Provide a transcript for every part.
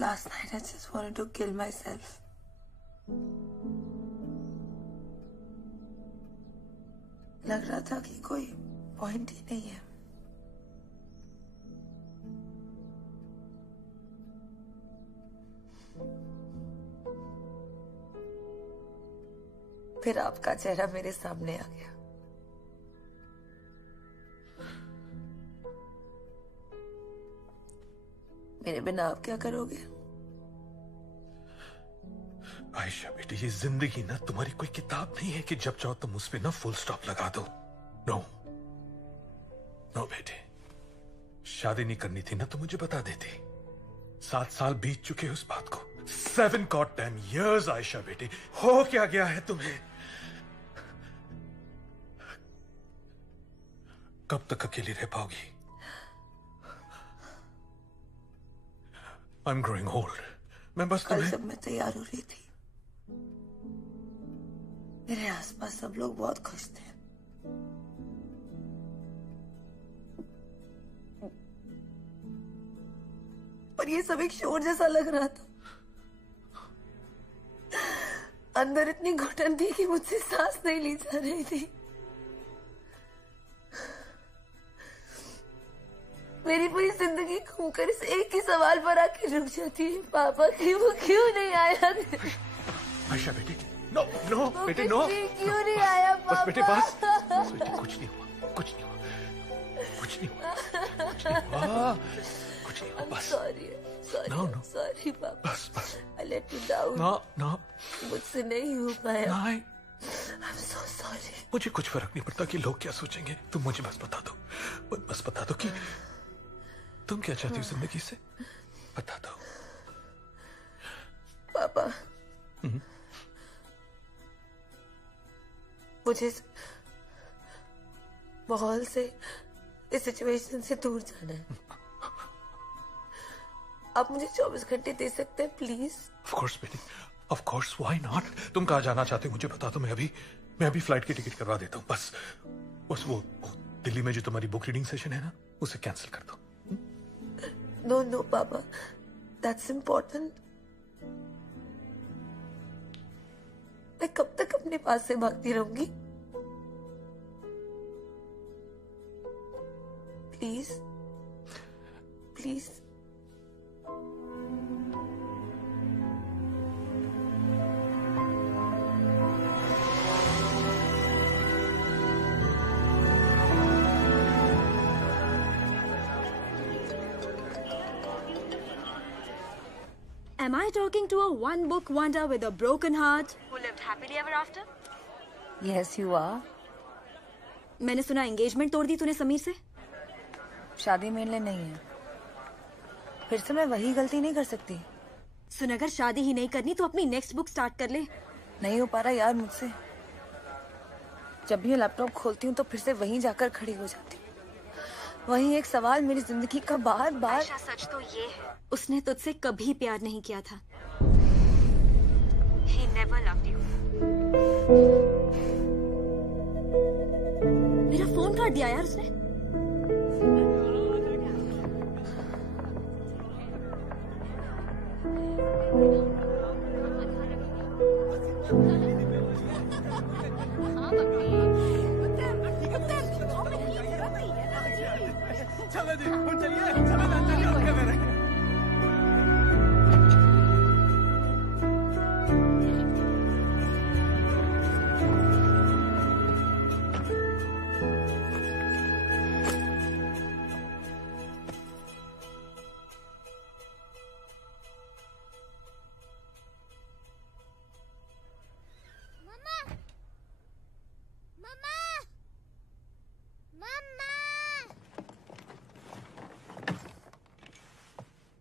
Last night I just wanted to kill myself. लग रहा था कि कोई पॉइंट ही नहीं है। फिर आपका चेहरा मेरे सामने आ गया। मेरे बिना आप क्या करोगे? आयशा बेटी, ये जिंदगी ना तुम्हारी कोई किताब नहीं है कि जब चाहो तुम उस पे ना फुल स्टॉप लगा दो। नो नो बेटे, शादी नहीं करनी थी ना तो मुझे बता देती। 7 साल बीत चुके उस बात को। 7 goddamn years आयशा बेटी, हो क्या गया है तुम्हें? कब तक अकेली रह पाओगी? I'm growing old. मैं बस कल जब मैं तैयार हो रही थी, मेरे आसपास सब लोग बहुत खुश थे। पर ये सब एक शोर जैसा लग रहा था। अंदर इतनी घुटन थी कि मुझसे सांस नहीं ली जा रही थी। मेरी पूरी जिंदगी घूमकर इस एक ही सवाल पर आके रुक जाती है, पापा कि वो क्यों नहीं आया? आयशा बेटी, नो नो बेटे, नो। क्यों नहीं आया पापा? बस बेटे बस बेटे, कुछ नहीं हुआ, कुछ नहीं हुआ, कुछ नहीं हुआ, कुछ नहीं हुआ, कुछ नहीं हुआ, बस। सॉरी नो नो, सॉरी पापा, बस बस। I let you down. No no, मुझसे नहीं हो पाया। नहीं, I'm so sorry. मुझे कुछ फर्क नहीं पड़ता कि लोग क्या सोचेंगे। तुम मुझे बस बता दो, बस बता दो कि तुम क्या चाहती हो जिंदगी से। बता दो पापा। मुझे इस माहौल से, इस सिचुएशन से दूर जाना है। आप मुझे 24 घंटे दे सकते हैं प्लीज? ऑफ कोर्स बेटी, ऑफ कोर्स, व्हाई नॉट। तुम कहाँ जाना चाहते हो मुझे बता दो। मैं अभी फ्लाइट की टिकट करवा देता हूँ। बस वो दिल्ली में जो तुम्हारी बुक रीडिंग सेशन है ना, उसे कैंसिल कर दो। नो पापा, दैट्स इम्पोर्टेंट। मैं कब तक अपने पास से भागती रहूंगी? Please please. Am I talking to a one-book wonder with a broken heart who lived happily ever after? Yes, you are. मैंने सुना एंगेजमेंट तोड़ दी तूने समीर से। शादी मेरे लिए नहीं है। फिर से मैं वही गलती नहीं कर सकती। सुन, अगर शादी ही नहीं करनी तो अपनी नेक्स्ट बुक स्टार्ट कर ले। नहीं हो पा रहा यार मुझसे। जब भी मैं लैपटॉप खोलती हूँ तो फिर से वहीं जाकर खड़ी हो जाती हूँ। वही एक सवाल मेरी जिंदगी का बार बार। सच तो ये है, उसने तुझसे कभी प्यार नहीं किया था। He never loved you. मेरा फोन काट दिया यार उसने।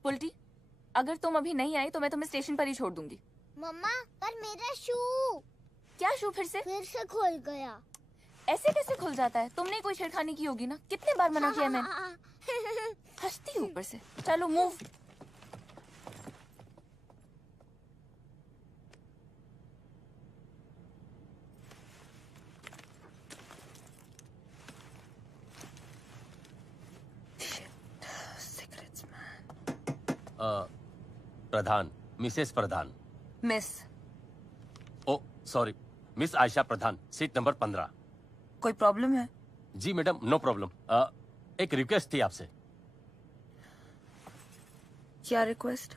उल्टी, अगर तुम अभी नहीं आई तो मैं तुम्हें स्टेशन पर ही छोड़ दूंगी। मम्मा, पर मेरा शू। क्या शू फिर से? फिर से खोल गया। ऐसे कैसे खुल जाता है? तुमने कोई छेड़खानी की होगी ना? कितने बार मना किया मैंने? हंसती ऊपर से। चलो मूव। प्रधान, मिसेस प्रधान। मिस। ओ सॉरी, मिस आयशा प्रधान, सीट नंबर 15। कोई प्रॉब्लम है? जी मैडम, नो प्रॉब्लम। एक रिक्वेस्ट थी आपसे। क्या रिक्वेस्ट?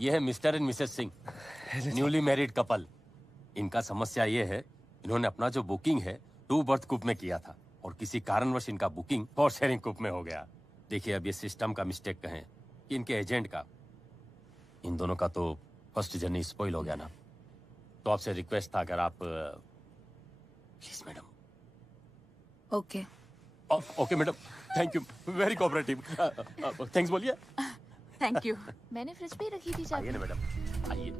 ये है mister and Mrs Singh, newly married couple. इनका समस्या ये है, इन्होंने अपना जो बुकिंग है 2 बर्थ कूप में किया था और किसी कारणवश इनका बुकिंग 4 शेयरिंग कूप में हो गया। देखिए, अब ये सिस्टम का मिस्टेक कहें कि इनके एजेंट का, इन दोनों का तो फर्स्ट जर्नी स्पॉइल हो गया ना। तो आपसे रिक्वेस्ट था, अगर आप please madam. Okay. Okay madam, thank you, very cooperative. Thanks बोलिए। Thank you. मैंने फ्रिज पे ही रखी थी चाबी। आइए ना मैडम, आइए।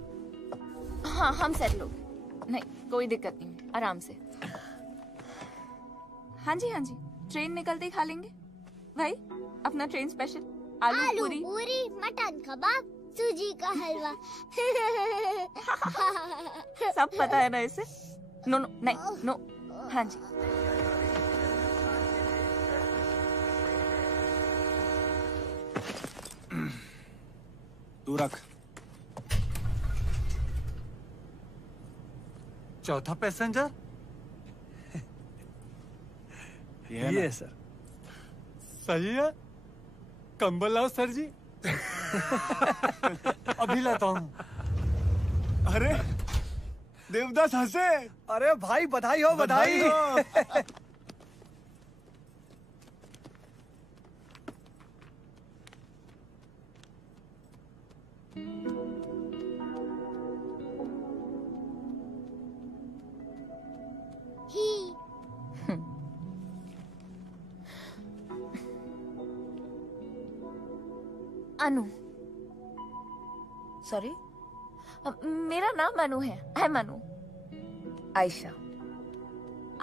हाँ, हम सेट लोग। नहीं, कोई दिक्कत नहीं, आराम से। हाँ जी, हाँ जी, ट्रेन निकलते ही खा लेंगे भाई। अपना ट्रेन स्पेशल आलू पूरी, मटन कबाब, सूजी का हलवा। सब पता है ना इसे? नो नो, नहीं नो। हाँ जी। तू रख। चौथा पैसेंजर ये सर। सही है। कंबल लाओ सर जी। अभी लाता हूँ। अरे देवदास हंसे। अरे भाई बधाई हो, बधाई हो। अनु। सॉरी? मेरा नाम अनु है। I am Anu. Ayesha.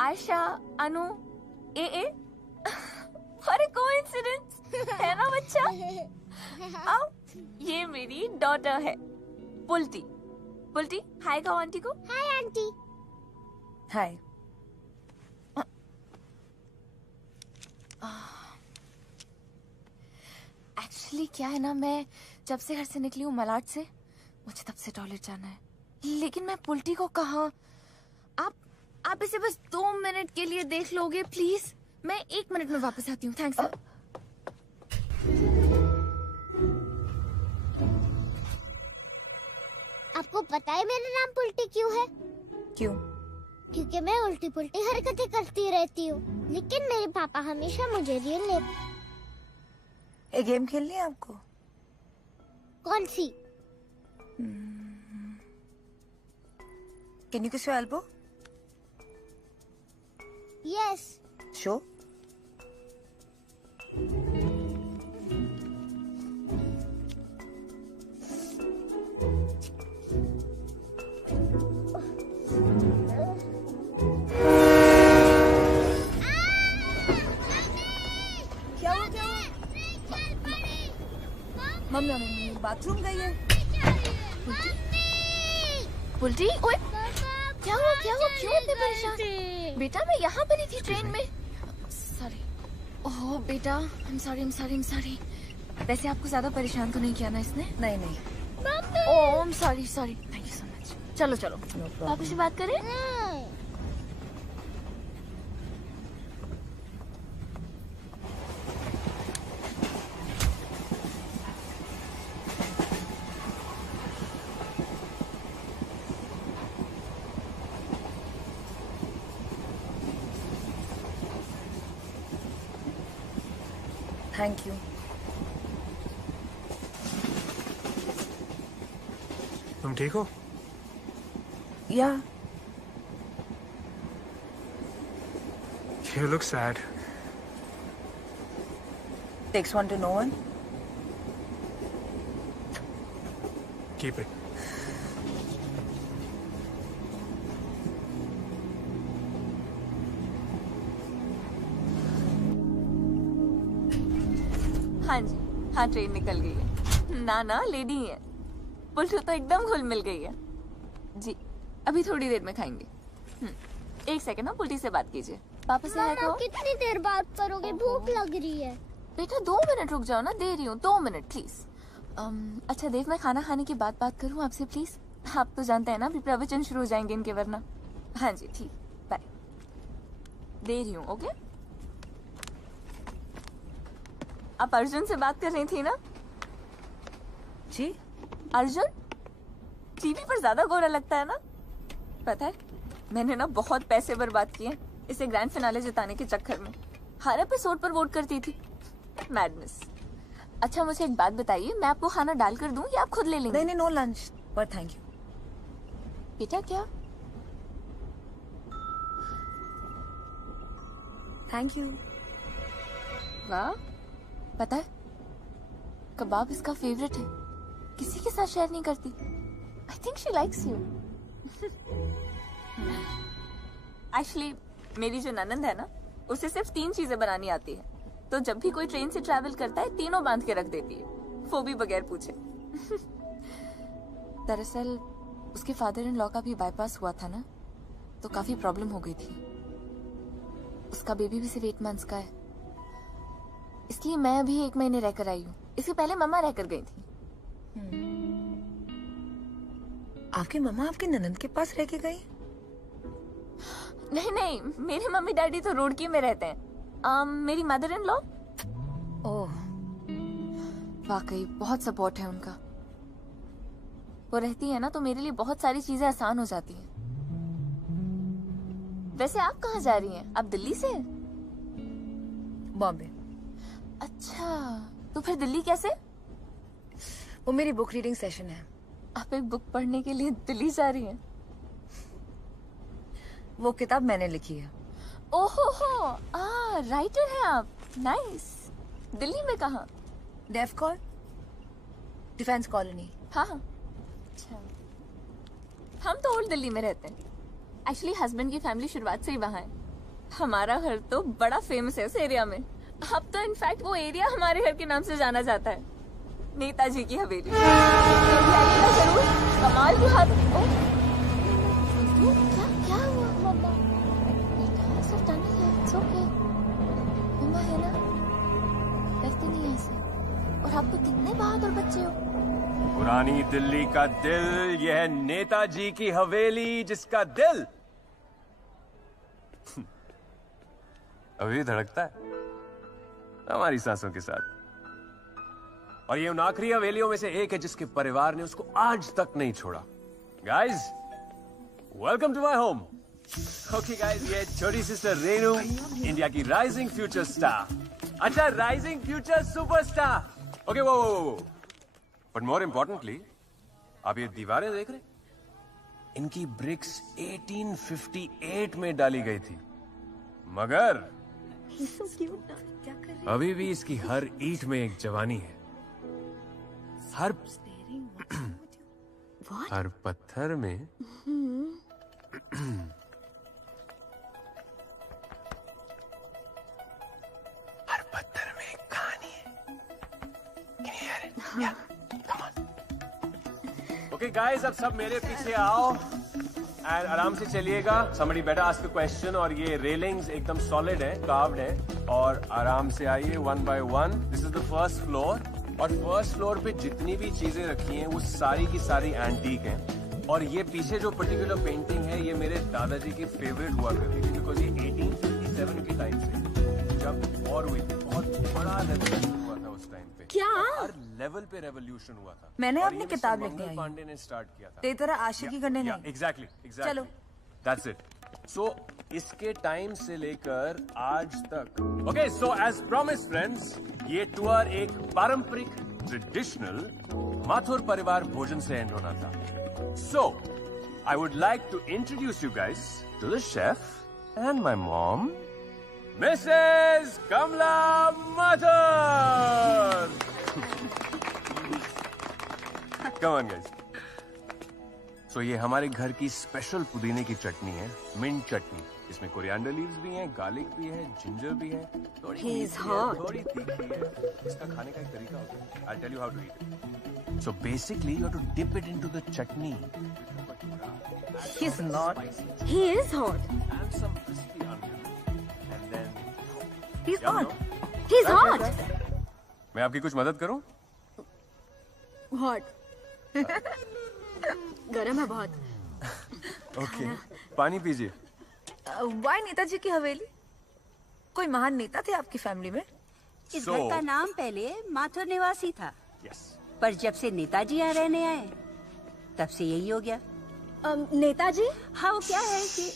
Ayesha, Anu, A. What a coincidence, है ना बच्चा? अब ये मेरी डॉटर है, पुल्टी। पुल्टी, हाय कहो आंटी को। Hi aunty. हाय। एक्चुअली क्या है ना, मैं जब से घर से निकली हूँ मलाड से, मुझे तब से टॉयलेट जाना है, लेकिन मैं पुल्टी को कहा। आप इसे बस 2 मिनट के लिए देख लोगे प्लीज? मैं 1 मिनट में वापस आती हूँ। थैंक्स। आपको पता है मेरा नाम पुल्टी क्यों है? क्यों? क्योंकि मैं उल्टी पुल्टी हरकतें करती रहती हूँ, लेकिन मेरे पापा हमेशा मुझे रियल ले। एक गेम खेलनी है आपको? कौन सी? Can you kiss your elbow? Yes. Show. Mummy bathroom गई है। पुल्टी, ओए क्या हुआ क्यों इतने परेशान? बेटा मैं यहाँ पर ही थी ट्रेन में। सॉरी। ओह बेटा, I'm sorry। वैसे आपको ज्यादा परेशान तो नहीं किया ना इसने? नहीं। ओह I'm sorry। Thank you so much. चलो पापा से बात करें। Thank you. तुम ठीक हो? या। You look sad. Takes one to know one. Keep it. हाँ जी, हाँ ट्रेन निकल गई है। ना ना लेडी है, पुल्टू तो एकदम घुल मिल गई है जी। अभी थोड़ी देर में खाएंगे। एक सेकंड ना, पुल्टी से बात कीजिए। पापा से हाय कहो। कितनी देर बात करोगे? भूख लग रही है। बेटा 2 मिनट रुक जाओ ना, दे रही हूँ 2 मिनट प्लीज। अच्छा देव, मैं खाना खाने की बात करूँ आपसे प्लीज। आप तो जानते हैं ना अभी प्रवचन शुरू हो जाएंगे इनके, वरना। हाँ जी ठीक, बाय। दे रही हूँ, ओके। आप अर्जुन से बात कर रही थी ना? जी अर्जुन टीवी पर ज्यादा गोरा लगता है ना? पता है मैंने ना बहुत पैसे बर्बाद किए इसे ग्रैंड फिनाले जिताने के चक्कर में। हर एपिसोड पर वोट करती थी। मैडनेस। अच्छा मुझे एक बात बताइए, मैं आपको खाना डाल कर दूं या आप खुद ले लेंगे? नहीं, नो लंच पर थैंक यू। बेटा क्या? Thank you. वाह, पता है कबाब इसका फेवरेट है, किसी के साथ शेयर नहीं करती। I think she likes you. Actually मेरी जो ननंद है ना, उसे सिर्फ 3 चीजें बनानी आती है, तो जब भी कोई ट्रेन से ट्रैवल करता है तीनों बांध के रख देती है, वो भी बगैर पूछे। दरअसल उसके फादर इन लॉ का भी बाईपास हुआ था ना, तो काफी प्रॉब्लम हो गई थी। उसका बेबी भी सिर्फ 8 मंथ्स का है, इसलिए मैं अभी 1 महीने रहकर आई हूँ। इससे पहले मम्मा रहकर गई थी। आपकी मम्मा आपकी ननंद के पास रह के गई? नहीं नहीं, मेरे मम्मी डैडी तो रुड़की में रहते हैं। मेरी मदर इन लॉ। ओह, वाकई बहुत सपोर्ट है उनका। वो रहती है ना तो मेरे लिए बहुत सारी चीजें आसान हो जाती हैं। वैसे आप कहाँ जा रही हैं? आप दिल्ली से? बॉम्बे। अच्छा, तो फिर दिल्ली कैसे? वो मेरी बुक रीडिंग सेशन है। आप एक बुक पढ़ने के लिए दिल्ली जा रही हैं? वो किताब मैंने लिखी है। ओहो हो, राइटर हैं आप। नाइस। दिल्ली में कहाँ? Def Col, Defence Colony. हाँ। अच्छा, हम तो ओल्ड दिल्ली में रहते हैं। एक्चुअली हस्बैंड की फैमिली शुरुआत से ही वहाँ है। हमारा घर तो बड़ा फेमस है उस एरिया में। अब तो इनफैक्ट वो एरिया हमारे घर के नाम से जाना जाता है, नेताजी की हवेली। जरूर, कमाल की हाथ। क्या हुआ? मम्मा बेटा सिर्फ टनल है, इट्स ओके। मम्मा है ना, डरते नहीं है ऐसे। और आप तो कितने बहादुर बच्चे हो। पुरानी दिल्ली का दिल, यह है नेताजी की हवेली जिसका दिल अभी धड़कता है हमारी सांसों के साथ। और ये उन आखिरी हवेलियों में से एक है जिसके परिवार ने उसको आज तक नहीं छोड़ा। Guys, welcome to my home. Okay guys, ये छोटी सिस्टर रेनू, इंडिया की राइजिंग फ्यूचर स्टार। अच्छा, राइजिंग फ्यूचर सुपरस्टार। ओके, वो बट मोर इंपॉर्टेंटली, आप ये दीवारें देख रहे? इनकी ब्रिक्स 1858 में डाली गई थी, मगर अभी भी इसकी हर ईंट में एक जवानी है। हर पत्थर में हर पत्थर में एक कहानी है। ओके गाइस, अब सब मेरे पीछे आओ एंड आराम से चलिएगा। somebody better ask a question। और ये रेलिंग्स एकदम सॉलिड है, कार्व्ड है। और आराम से आइए, 1 by 1। This is the first floor. और फर्स्ट फ्लोर पे जितनी भी चीजें रखी हैं वो सारी की सारी एंटीक हैं। और ये पीछे जो पर्टिकुलर पेंटिंग है, ये मेरे दादाजी की फेवरेट हुआ करती थी, बिकॉज ये 1857 के टाइम से जब वॉर हुई थी, बहुत बड़ा रेवोल्यूशन हुआ था उस टाइम पे। क्या? हर लेवल पे रेवोल्यूशन हुआ था। मैंने और अपनी ये मिस्टर किताब लिखने मंगल आई। पांडे ने स्टार्ट किया था। तेरी तरह आशिकी करने नहीं। एग्जैक्टली। चलो। That's it. So, इसके टाइम से लेकर आज तक। Okay, so as promised friends, ये टूर एक पारंपरिक ट्रेडिशनल माथुर परिवार भोजन से एंड होना था। So, I would like to introduce you guys to the chef and my mom, Mrs. Kamla Mathur. Come on, guys. सो ये हमारे घर की स्पेशल पुदीने की चटनी है, मिंट चटनी। इसमें कोरिएंडर लीव्स भी हैं, गार्लिक भी है, जिंजर भी है, थोड़ी He is मीठी है, hot. थोड़ी तीखी है। इसका खाने का एक तरीका होता है। I'll tell you how to eat it. So basically you have to dip it into the chutney. He's not. He is hot. And some crispy onion. And then He's Yum, not. no? He's hot. मैं आपकी कुछ मदद करूं? Hot. गरम है बहुत. Okay, पानी पीजिए। वाई नेताजी की हवेली? कोई महान नेता थे आपकी फैमिली में? इस So- घर का नाम पहले माथुर निवासी था, यस। पर जब से नेताजी यहाँ रहने आए तब से यही हो गया। नेताजी? हाँ, वो क्या है कि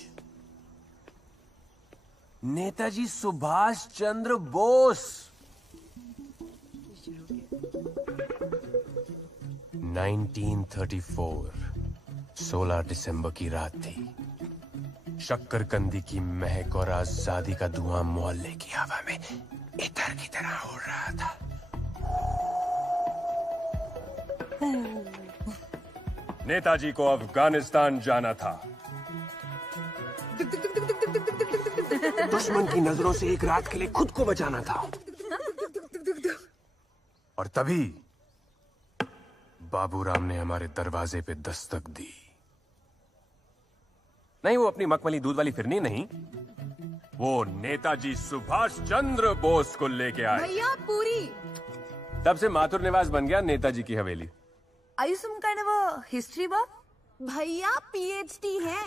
नेताजी सुभाष चंद्र बोस। 1934 16 दिसंबर की रात थी। शक्करकंदी की महक और आजादी का धुआं मोहल्ले की हवा में इतर की तरह उड़ रहा था। नेताजी को अफगानिस्तान जाना था। दुश्मन की नजरों से एक रात के लिए खुद को बचाना था। और तभी बाबूराम ने हमारे दरवाजे पे दस्तक दी। नहीं, वो अपनी मखमली दूध वाली फिरनी नहीं, वो नेताजी सुभाष चंद्र बोस को लेके आए। भैया पूरी। तब से माथुर निवास बन गया नेताजी की हवेली। Are you some kind of a history buff? भैया पीएचडी है।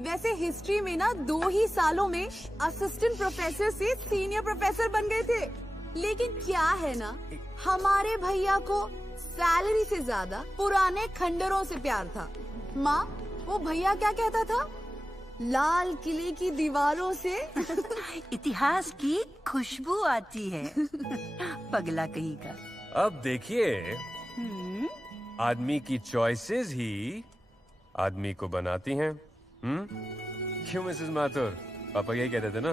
वैसे हिस्ट्री में ना 2 ही सालों में असिस्टेंट प्रोफेसर से सीनियर प्रोफेसर बन गए थे। लेकिन क्या है ना, हमारे भैया को सैलरी से ज्यादा पुराने खंडरों से प्यार था। माँ, वो भैया क्या कहता था? लाल किले की दीवारों से इतिहास की खुशबू आती है। पगला कहीं का। अब देखिए, आदमी की चॉइसेस ही आदमी को बनाती हैं। क्यों मिसेस माथुर? पापा यही कहते थे ना।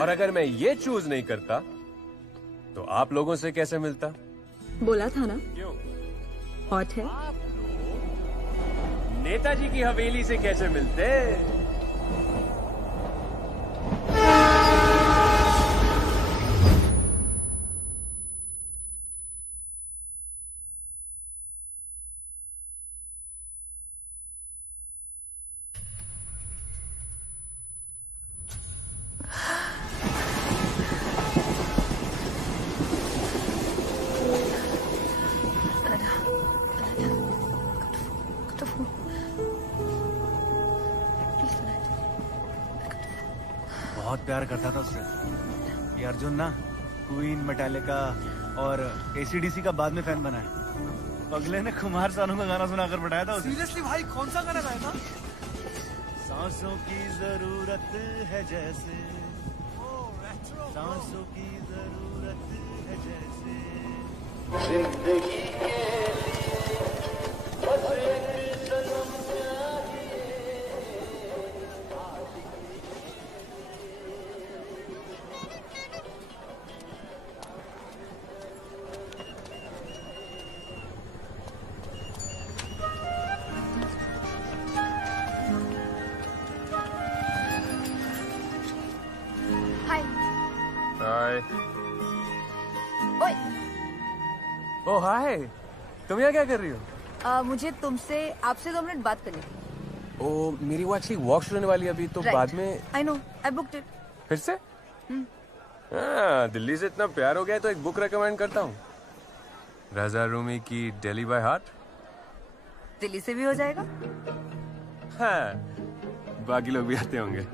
और अगर मैं ये चूज नहीं करता तो आप लोगों से कैसे मिलता? बोला था ना, क्यों? हॉट है। नेताजी की हवेली से कैसे मिलते? बहुत प्यार करता था उससे। ये अर्जुन ना क्वीन, मेटालिका और एसीडीसी का बाद में फैन बना है। अगले ने कुमार सानू का गाना सुनाकर बैठाया था उसे। सीरियसली भाई, कौन सा गाना गाया था? सांसों की जरूरत है जैसे, सांसों की जरूरत है जैसे जिंदगी के बस एक सनम हाय। हाय। ओए, ओ हाय, तुम यहाँ क्या कर रही हो? मुझे तुमसे आपसे 2 मिनट बात करनी थी। ओ, मेरी वो एक्चुअली वॉक शुरू होने वाली है अभी, तो बाद में। I know, I booked it. फिर से? हाँ, दिल्ली से इतना प्यार हो गया तो एक बुक रेकमेंड करता हूँ। रजा रूमी की दिल्ली बाय हार्ट। दिल्ली से भी हो जाएगा। हाँ, बाकी लोग भी आते होंगे।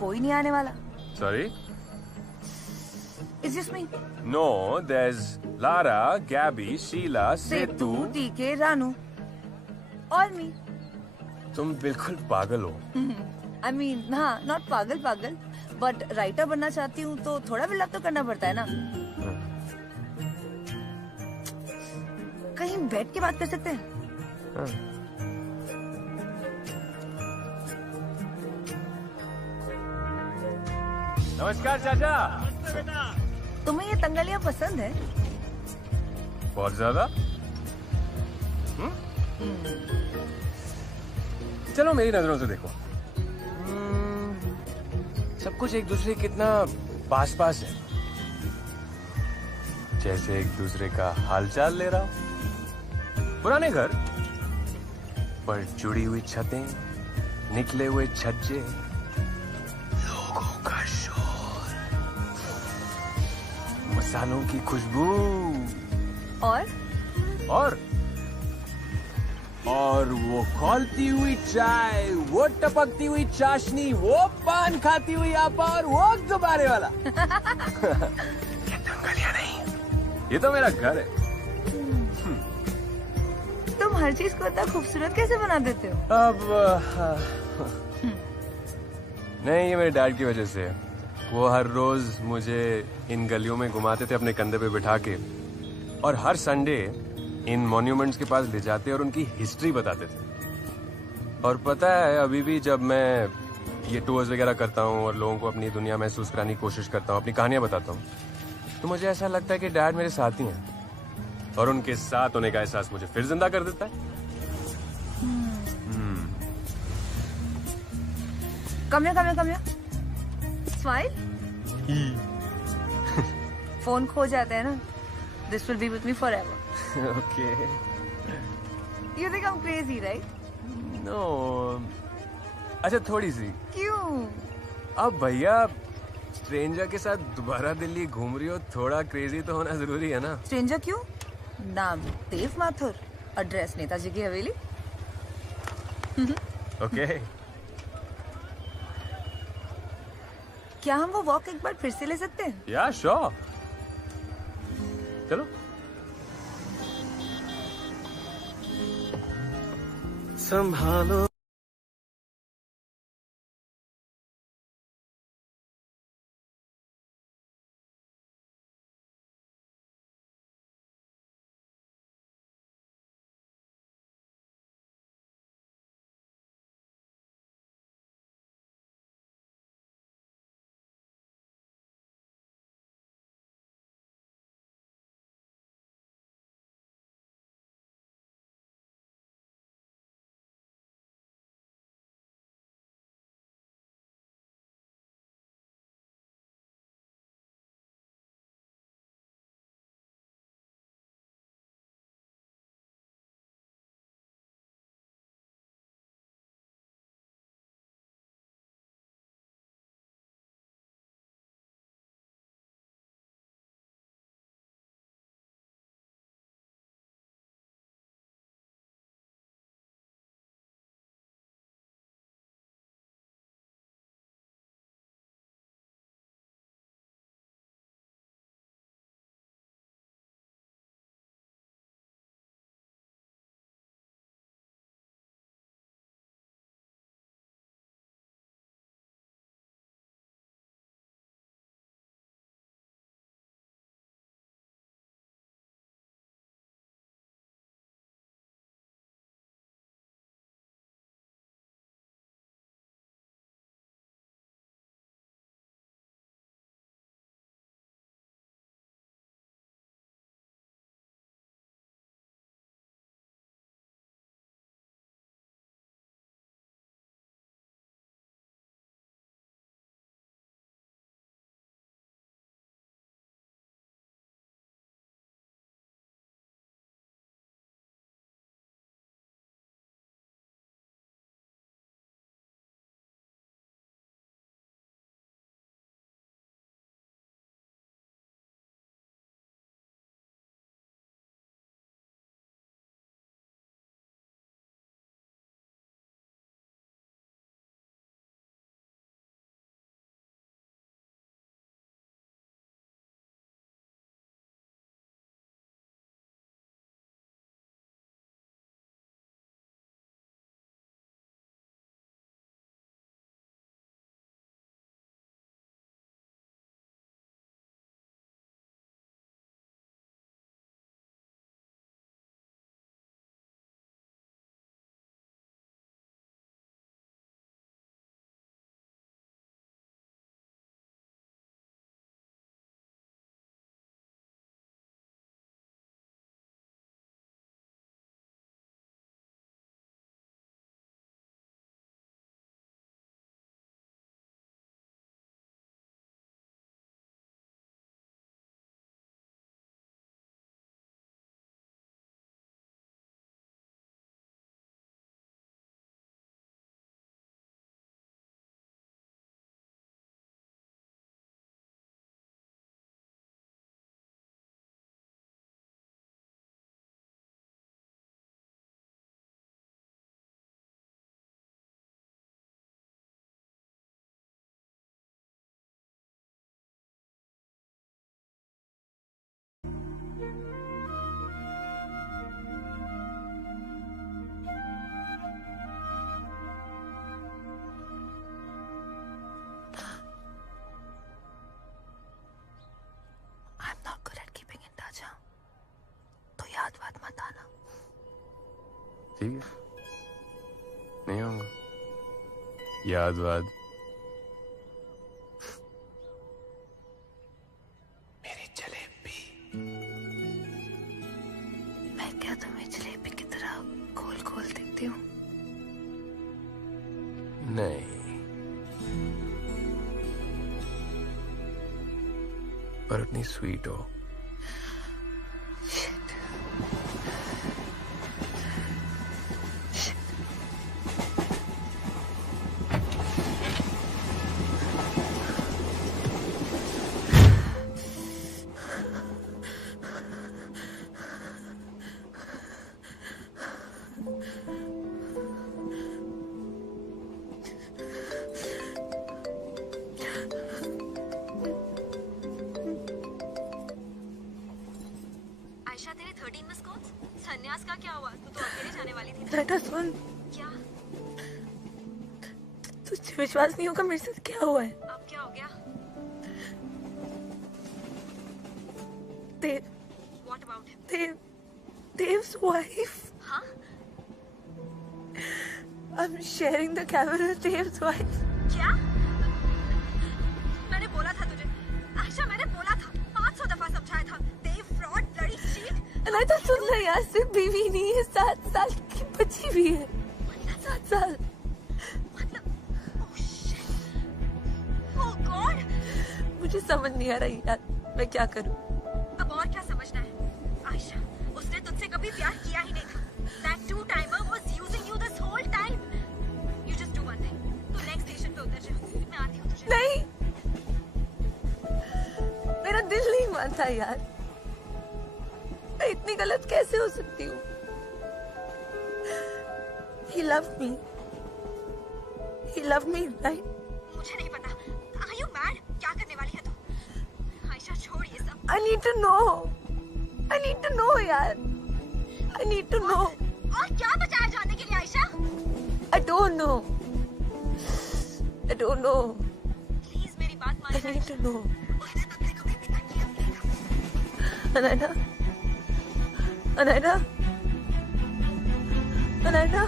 कोई नहीं आने वाला। Sorry. It's just me. No, there's Lara, Gabby, Sheila, Setu, Setu. टीके, रानू और मी। तुम बिल्कुल पागल हो। I mean, हाँ, not पागल, बट राइटर बनना चाहती हूँ तो थोड़ा बिल्डअप तो करना पड़ता है ना। कहीं बैठ के बात कर सकते हैं? नमस्कार चाचा। तुम्हें ये तंगलियाँ पसंद है? बहुत ज्यादा। चलो मेरी नजरों से देखो, सब कुछ एक दूसरे के कितना पास पास है, जैसे एक दूसरे का हालचाल ले रहा हो। पुराने घर पर जुड़ी हुई छतें, निकले हुए छज्जे, लोगों का शोर, मसालों की खुशबू और वो खौलती हुई चाय, वो टपकती हुई चाशनी, वो पान खाती हुई आपा और वो गुब्बारे वाला। ये दंगलियां नहीं, ये तो मेरा घर है। तुम हर चीज को इतना खूबसूरत कैसे बना देते हो? नहीं, ये मेरे डैड की वजह से है। वो हर रोज मुझे इन गलियों में घुमाते थे अपने कंधे पे बिठा के, और हर संडे इन मॉन्यूमेंट्स के पास ले जाते और उनकी हिस्ट्री बताते थे। और पता है, अभी भी जब मैं ये टूर्स वगैरह करता हूँ और लोगों को अपनी दुनिया महसूस कराने की कोशिश करता हूँ, अपनी कहानियां बताता हूँ, तो मुझे ऐसा लगता है कि डैड मेरे साथ ही हैं, और उनके साथ होने का एहसास मुझे फिर जिंदा कर देता है। कम स्माइल। फोन खो जाता है ना। This will be with me forever. Okay. You think I am crazy right? No, अच्छा थोड़ी सी। क्यों? अब भैया स्ट्रेंजर के साथ दोबारा दिल्ली घूम रही हो, थोड़ा क्रेजी तो होना जरूरी है ना। स्ट्रेंजर क्यों? नाम देव माथुर, एड्रेस नेताजी की हवेली। ओके। क्या हम वो वॉक एक बार फिर से ले सकते हैं? या श्योर, चलो। संभालो ठीक है, नहीं होगा। याद वाद मेरी जलेबी। मैं क्या तुम्हें जलेबी की तरह गोल गोल दिखती हूँ? नहीं, पर इतनी स्वीट हो। आयशा, तेरे 13 मिस कॉल्स। संन्यास का क्या हुआ? तू तो अकेले जाने वाली थी। बेटा सुन, क्या? तुझे विश्वास नहीं होगा मेरे साथ क्या हुआ है। अब क्या हो गया? देव, What about him? Dev's wife. हाँ? I'm sharing the camera with Dev's wife. क्या? मैंने बोला था तुझे, आयशा, मैंने बोला था, 500 दफा समझाया था। देव फ्रॉड, ब्लडी चीट। नहीं तो सुन ना यार, सिर्फ बीवी नहीं है, 7 साल की बच्ची भी है। 7 साल। मतलब, oh shit, oh god, मुझे समझ नहीं आ रही यार, मैं क्या करूं? अब और क्या समझना है? आयशा, उसने तुझसे कभी प्यार किया ही नहीं था। That two-timer was using you this whole time. You just do one thing. तू next station पे उतर जा, मैं आती हूँ तुझे। नहीं, मेरा दिल नहीं मानता यार, मैं इतनी गलत कैसे हो सकती हूँ? He loved me. He loved me, right? मुझे नहीं पता। Are you mad? क्या करने वाली है तू? आयशा, छोड़ ये सब। I need to know. I need to know यार। I need to know. और क्या बचा है जानने के लिए, Ayesha? I don't know. I don't know. Please मेरी बात मान। I need to know. उसने तुझसे कभी प्यार किया नहीं था। Anaina? Anaina? Anaina?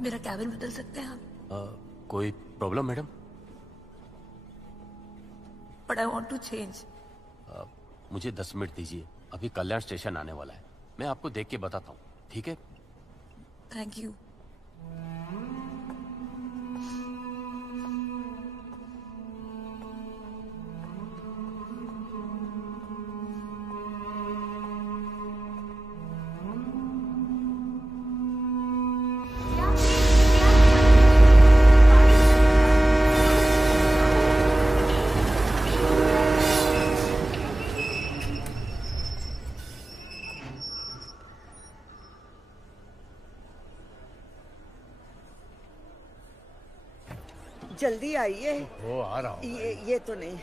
मेरा कैबिन बदल सकते हैं आप? कोई problem madam? But I want to change. मुझे 10 मिनट दीजिए, अभी कल्याण स्टेशन आने वाला है, मैं आपको देख के बताता हूँ, ठीक है? Thank you. जल्दी आइए। वो आ रहा हूँ। ये तो नहीं।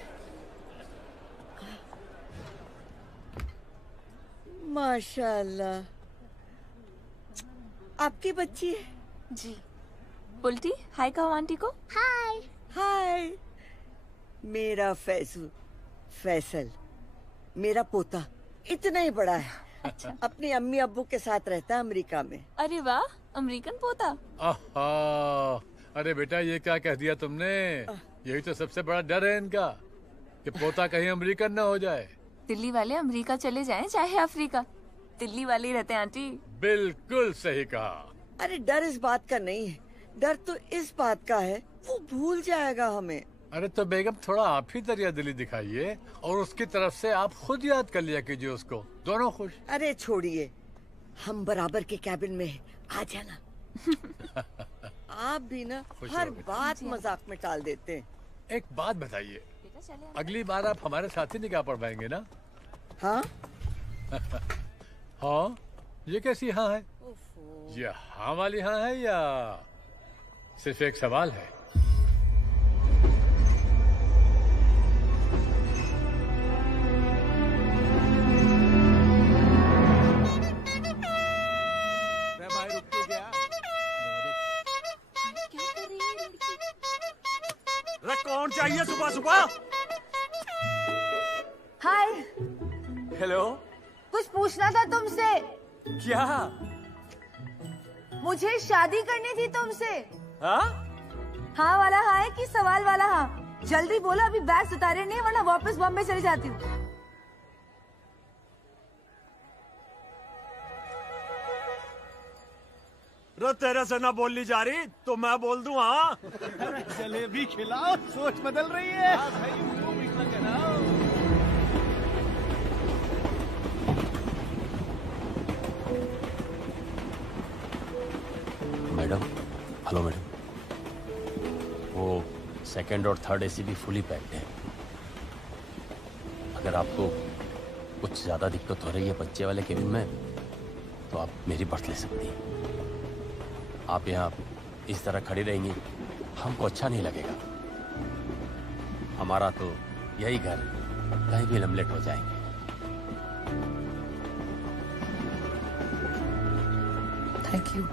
माशाल्लाह, आपकी बच्ची है? जी। बुल्टी, हाय कहो आंटी को। हाय। हाय, मेरा फैसल, मेरा पोता इतना ही बड़ा है। अच्छा। अपनी अम्मी अब्बू के साथ रहता है अमेरिका में। अरे वाह, अमेरिकन पोता। आहा, अरे बेटा ये क्या कह दिया तुमने? यही तो सबसे बड़ा डर है इनका, कि पोता कहीं अमेरिकन ना हो जाए। दिल्ली वाले अमेरिका चले जाएं चाहे अफ्रीका, दिल्ली वाले ही रहते हैं आंटी। बिल्कुल सही कहा। अरे डर इस बात का नहीं है, डर तो इस बात का है वो भूल जाएगा हमें। अरे तो बेगम थोड़ा आप ही दरिया दिली दिखाइए और उसकी तरफ से आप खुद याद कर लिया कीजिए उसको, दोनों खुश। अरे छोड़िए, हम बराबर के कैबिन में हैं, आ जाना। आप भी ना हर बात मजाक में टाल देते हैं। एक बात बताइए, अगली बार आप हमारे साथ ही निकाह पढ़वाएंगे ना? हाँ। हाँ, ये कैसी हाँ है? ये हाँ वाली हाँ है या सिर्फ एक सवाल है? भाई रुक तो गया। अरे कौन चाहिए सुबह सुबह? हाय, हेलो। कुछ पूछना था तुमसे। क्या? मुझे शादी करनी थी तुमसे। हाँ? हाँ वाला हाँ है कि सवाल वाला हाँ? जल्दी बोलो, अभी बैग उतारे नहीं वरना वापस बॉम्बे चली जाती हूँ। रो तेरे से ना बोलनी जा रही तो मैं बोल दूं। हाँ जलेबी खिलाओ, सोच बदल रही है। हाँ भाई, मुंह मीठा कराओ। मैडम, हेलो मैडम, वो सेकंड और थर्ड एसी भी फुली पैक्ड है। अगर आपको कुछ ज्यादा दिक्कत हो रही है बच्चे वाले केबिन में तो आप मेरी बर्थ ले सकती हैं। आप यहाँ इस तरह खड़ी रहेंगी, हमको अच्छा नहीं लगेगा। हमारा तो यही घर है, कहीं भी हम लेट हो जाएंगे। Thank you.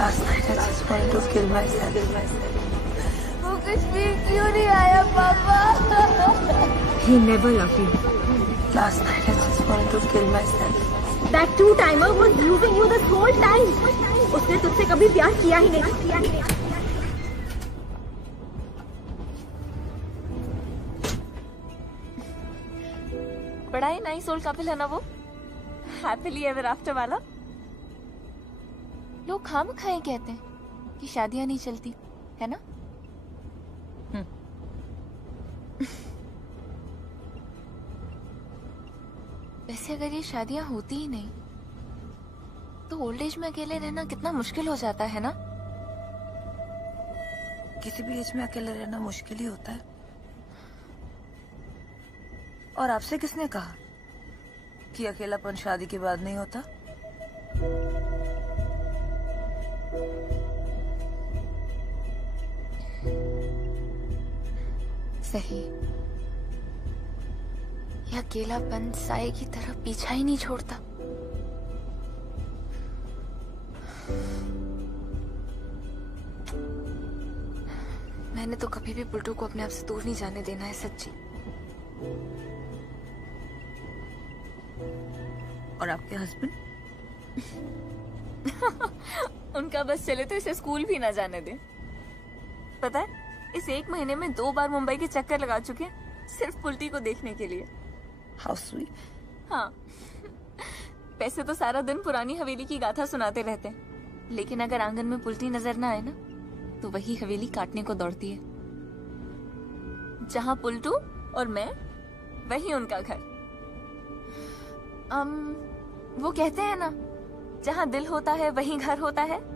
Last night I just wanted to kill myself. वो कश्मीर क्यों नहीं आया पापा? He never loved you. Last night I just wanted to kill myself. That two-timer was using you this whole time. उसने तुझसे कभी प्यार किया ही नहीं। बड़ा ही नाइस ओल्ड कपल है ना वो, हैप्पीली एवर आफ्टर वाला। लोग खाम खाए कहते हैं कि शादियां नहीं चलती, है ना? वैसे अगर ये शादियां होती ही नहीं तो ओल्ड एज में अकेले रहना कितना मुश्किल हो जाता है ना? किसी भी एज में अकेले रहना मुश्किल ही होता है। और आपसे किसने कहा कि अकेलापन शादी के बाद नहीं होता? सही, यह अकेलापन साए की तरह पीछा ही नहीं छोड़ता। मैंने तो कभी भी पुल्टू को अपने आप से दूर नहीं जाने देना है, सच्ची। और आपके हस्बैंड? उनका बस चले तो इसे स्कूल भी ना जाने दे। पता है, इस एक महीने में 2 बार मुंबई के चक्कर लगा चुके हैं सिर्फ पुल्टी को देखने के लिए। How sweet. हाँ, वैसे तो सारा दिन पुरानी हवेली की गाथा सुनाते रहते हैं, लेकिन अगर आंगन में पुल्टी नजर ना आए ना तो वही हवेली काटने को दौड़ती है। जहाँ पुल्टू और मैं, वही उनका घर। वो कहते हैं ना, जहाँ दिल होता है वहीं घर होता है।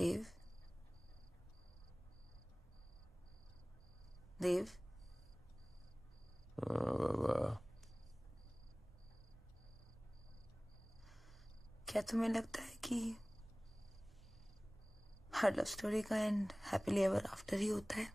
देव, देव, क्या तुम्हें लगता है कि हर लव स्टोरी का and happily ever after he होता है?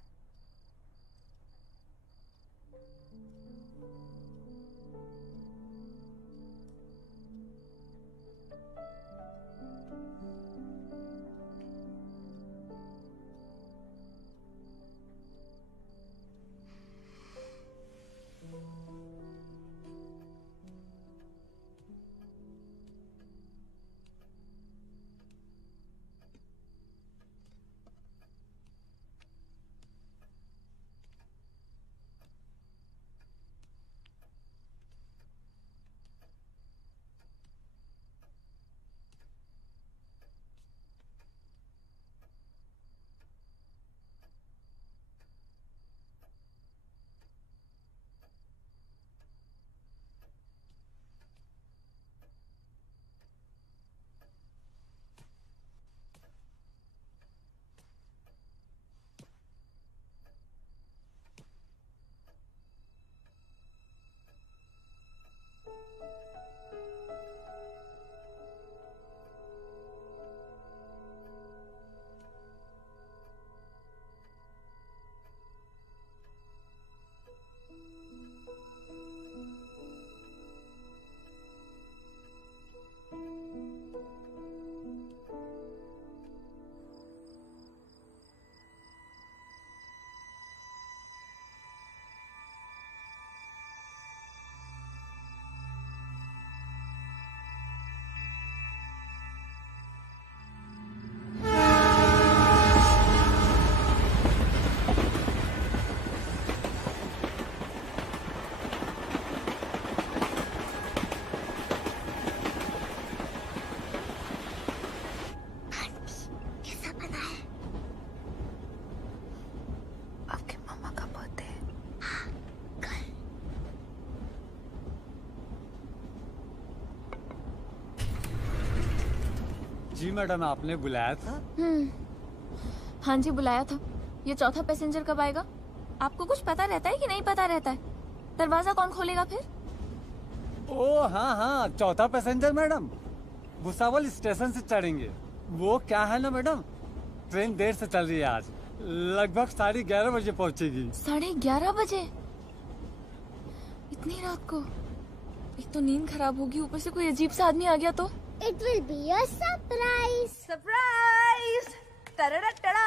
जी मैडम, आपने बुलाया था? हाँ जी, बुलाया था। ये चौथा पैसेंजर कब आएगा? आपको कुछ पता रहता है कि नहीं पता रहता है? दरवाजा कौन खोलेगा फिर? ओ हाँ हाँ, चौथा पैसेंजर मैडम भुसावल स्टेशन से चढ़ेंगे। वो क्या है ना मैडम, ट्रेन देर से चल रही है आज, लगभग 11:30 बजे पहुंचेगी। 11:30 बजे? इतनी रात को? एक तो नींद खराब होगी, ऊपर से कोई अजीब सा आदमी आ गया तो? It will be a surprise. Surprise! Ta-da-da-da-da!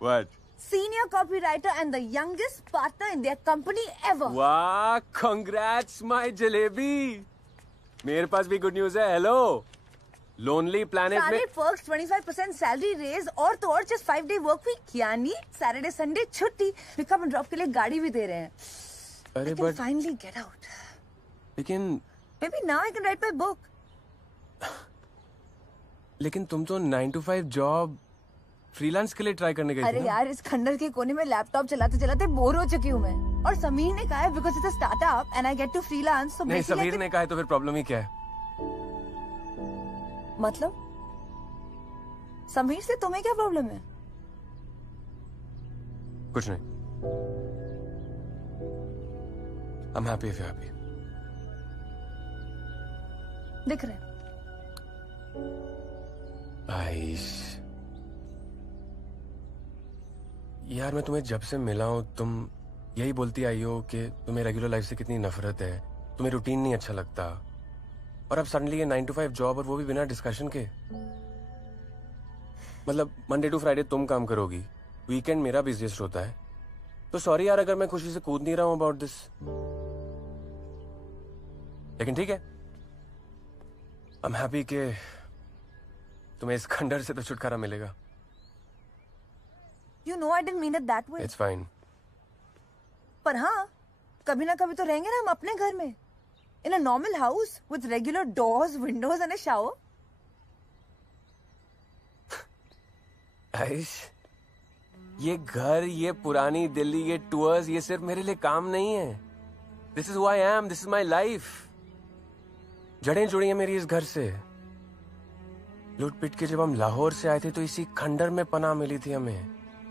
What? Senior copywriter and the youngest partner in their company ever. वाह, congrats my जलेबी। मेरे पास भी गुड न्यूज है। हेलो, लोनली प्लैनेट में सारे perks, 25% सैलरी रेज और तो और just 5 day work week, यानी सैटरडे संडे छुट्टी, पिकअप एंड ड्रॉप के लिए गाड़ी भी दे रहे हैं। अरे I can but finally get out. लेकिन Maybe now I can write my book. लेकिन तुम तो 9 to 5 जॉब फ्रीलांस के लिए ट्राई करने गई थी अरे ना? यार, इस खंडर के कोने में लैपटॉप चलाते चलाते बोर हो चुकी हूँ मैं। और समीर ने कहा है because it's a startup and I get to freelance. तो नहीं, समीर ने कहा है तो फिर प्रॉब्लम ही क्या है? मतलब समीर से तुम्हें क्या प्रॉब्लम है? कुछ नहीं। I'm happy if you're happy. दिख रहे आइश, यार मैं तुम्हें जब से मिला हूं तुम यही बोलती आई हो कि तुम्हें रेगुलर लाइफ से कितनी नफरत है, तुम्हें रूटीन नहीं अच्छा लगता, और अब सडनली ये 9 to 5 जॉब, और वो भी बिना डिस्कशन के। मतलब मंडे टू फ्राइडे तुम काम करोगी, वीकेंड मेरा बिजिएस्ट होता है। तो सॉरी यार अगर मैं खुशी से कूद नहीं रहा हूं अबाउट दिस, लेकिन ठीक है, आई एम हैप्पी कि तुम्हें इस खंडर से तो छुटकारा मिलेगा। You know I didn't mean it that way. It's fine. पर हाँ, कभी ना कभी तो रहेंगे ना हम अपने घर में, in a normal house with regular doors, windows and a shower. Aish, ये घर, ये पुरानी दिल्ली, ये टूर्स, ये सिर्फ मेरे लिए काम नहीं है। This is who I am, this is my life. जड़ें जुड़ी हैं मेरी इस घर से। लूट पिट के जब हम लाहौर से आए थे तो इसी खंडर में पनाह मिली थी हमें।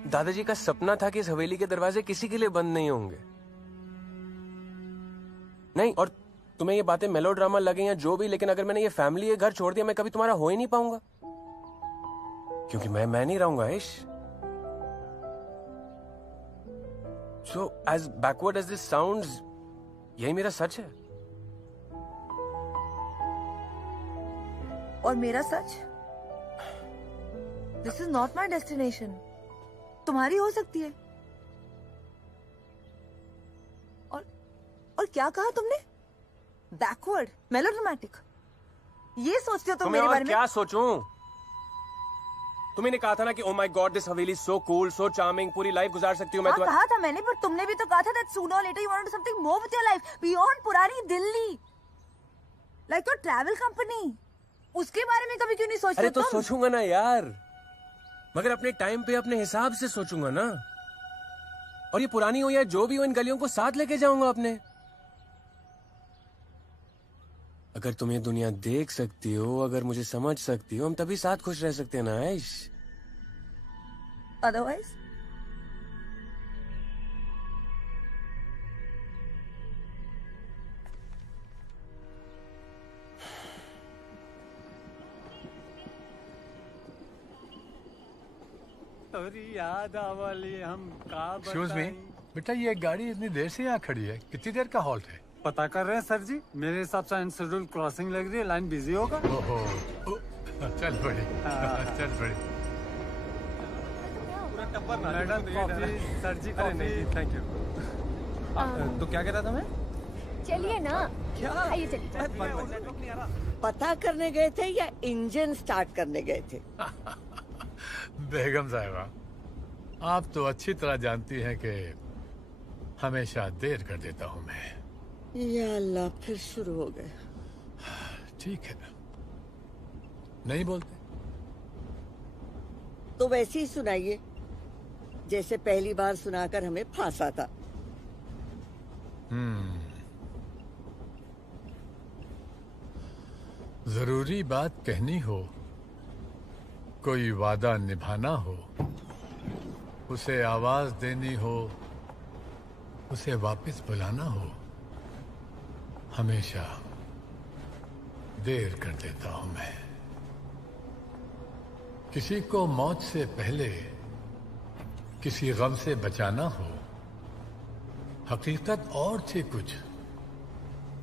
दादाजी का सपना था कि इस हवेली के दरवाजे किसी के लिए बंद नहीं होंगे। नहीं, और तुम्हें ये बातें मेलोड्रामा लगे या जो भी, लेकिन अगर मैंने ये फैमिली, ये घर छोड़ दिया, मैं कभी तुम्हारा हो ही नहीं पाऊंगा, क्योंकि मैं नहीं रहूंगा इश। So as backward as this sounds, यही मेरा सच है। और मेरा सच, this is not my destination. तुम्हारी हो सकती है। और क्या कहा तुमने? बैकवर्ड, मेलोड्रामेटिक, ये सोचते हो तुम मेरे बारे में? क्या सोचूं? तुम्ही ने कहा था ना कि oh my God this Haveli so cool, so charming, पूरी लाइफ गुजार सकती हूँ मैं। हाँ, कहा था मैंने, पर तुमने भी तो कहा था that sooner or later you want to do something more with your life beyond पुरानी Delhi, like your travel company। उसके बारे में कभी क्यों नहीं सोचते? अरे तो सोचूंगा ना यार, मगर अपने टाइम पे अपने हिसाब से सोचूंगा ना। और ये पुरानी हो या जो भी हो, इन गलियों को साथ लेके जाऊंगा अपने। अगर तुम ये दुनिया देख सकती हो, अगर मुझे समझ सकती हो, हम तभी साथ खुश रह सकते हैं ना आयश। अदरवाइज याद आवली हम का एक्सक्यूज मी बेटा, ये गाड़ी इतनी देर से यहाँ खड़ी है, कितनी देर का हॉल्ट है? पता कर रहे हैं सर जी, मेरे हिसाब से अनशेड्यूल क्रॉसिंग लग रही है, लाइन बिजी होगा। ओहो, चल बड़ी, चल बड़ी। Madam coffee, sir ji coffee. Thank you. तो क्या कह रहा था मैं? चलिए ना, क्या? आइए चलिए। पता करने गए थे या इंजन स्टार्ट करने गए थे? बेगम साहिबा, आप तो अच्छी तरह जानती हैं कि हमेशा देर कर देता हूँ मैं। या अल्लाह, फिर शुरू हो गए। ठीक है, नहीं बोलते तो वैसे ही सुनाइए जैसे पहली बार सुनाकर हमें फांसा था। जरूरी बात कहनी हो, कोई वादा निभाना हो, उसे आवाज देनी हो, उसे वापस बुलाना हो, हमेशा देर कर देता हूं मैं। किसी को मौत से पहले किसी गम से बचाना हो, हकीकत और थी कुछ,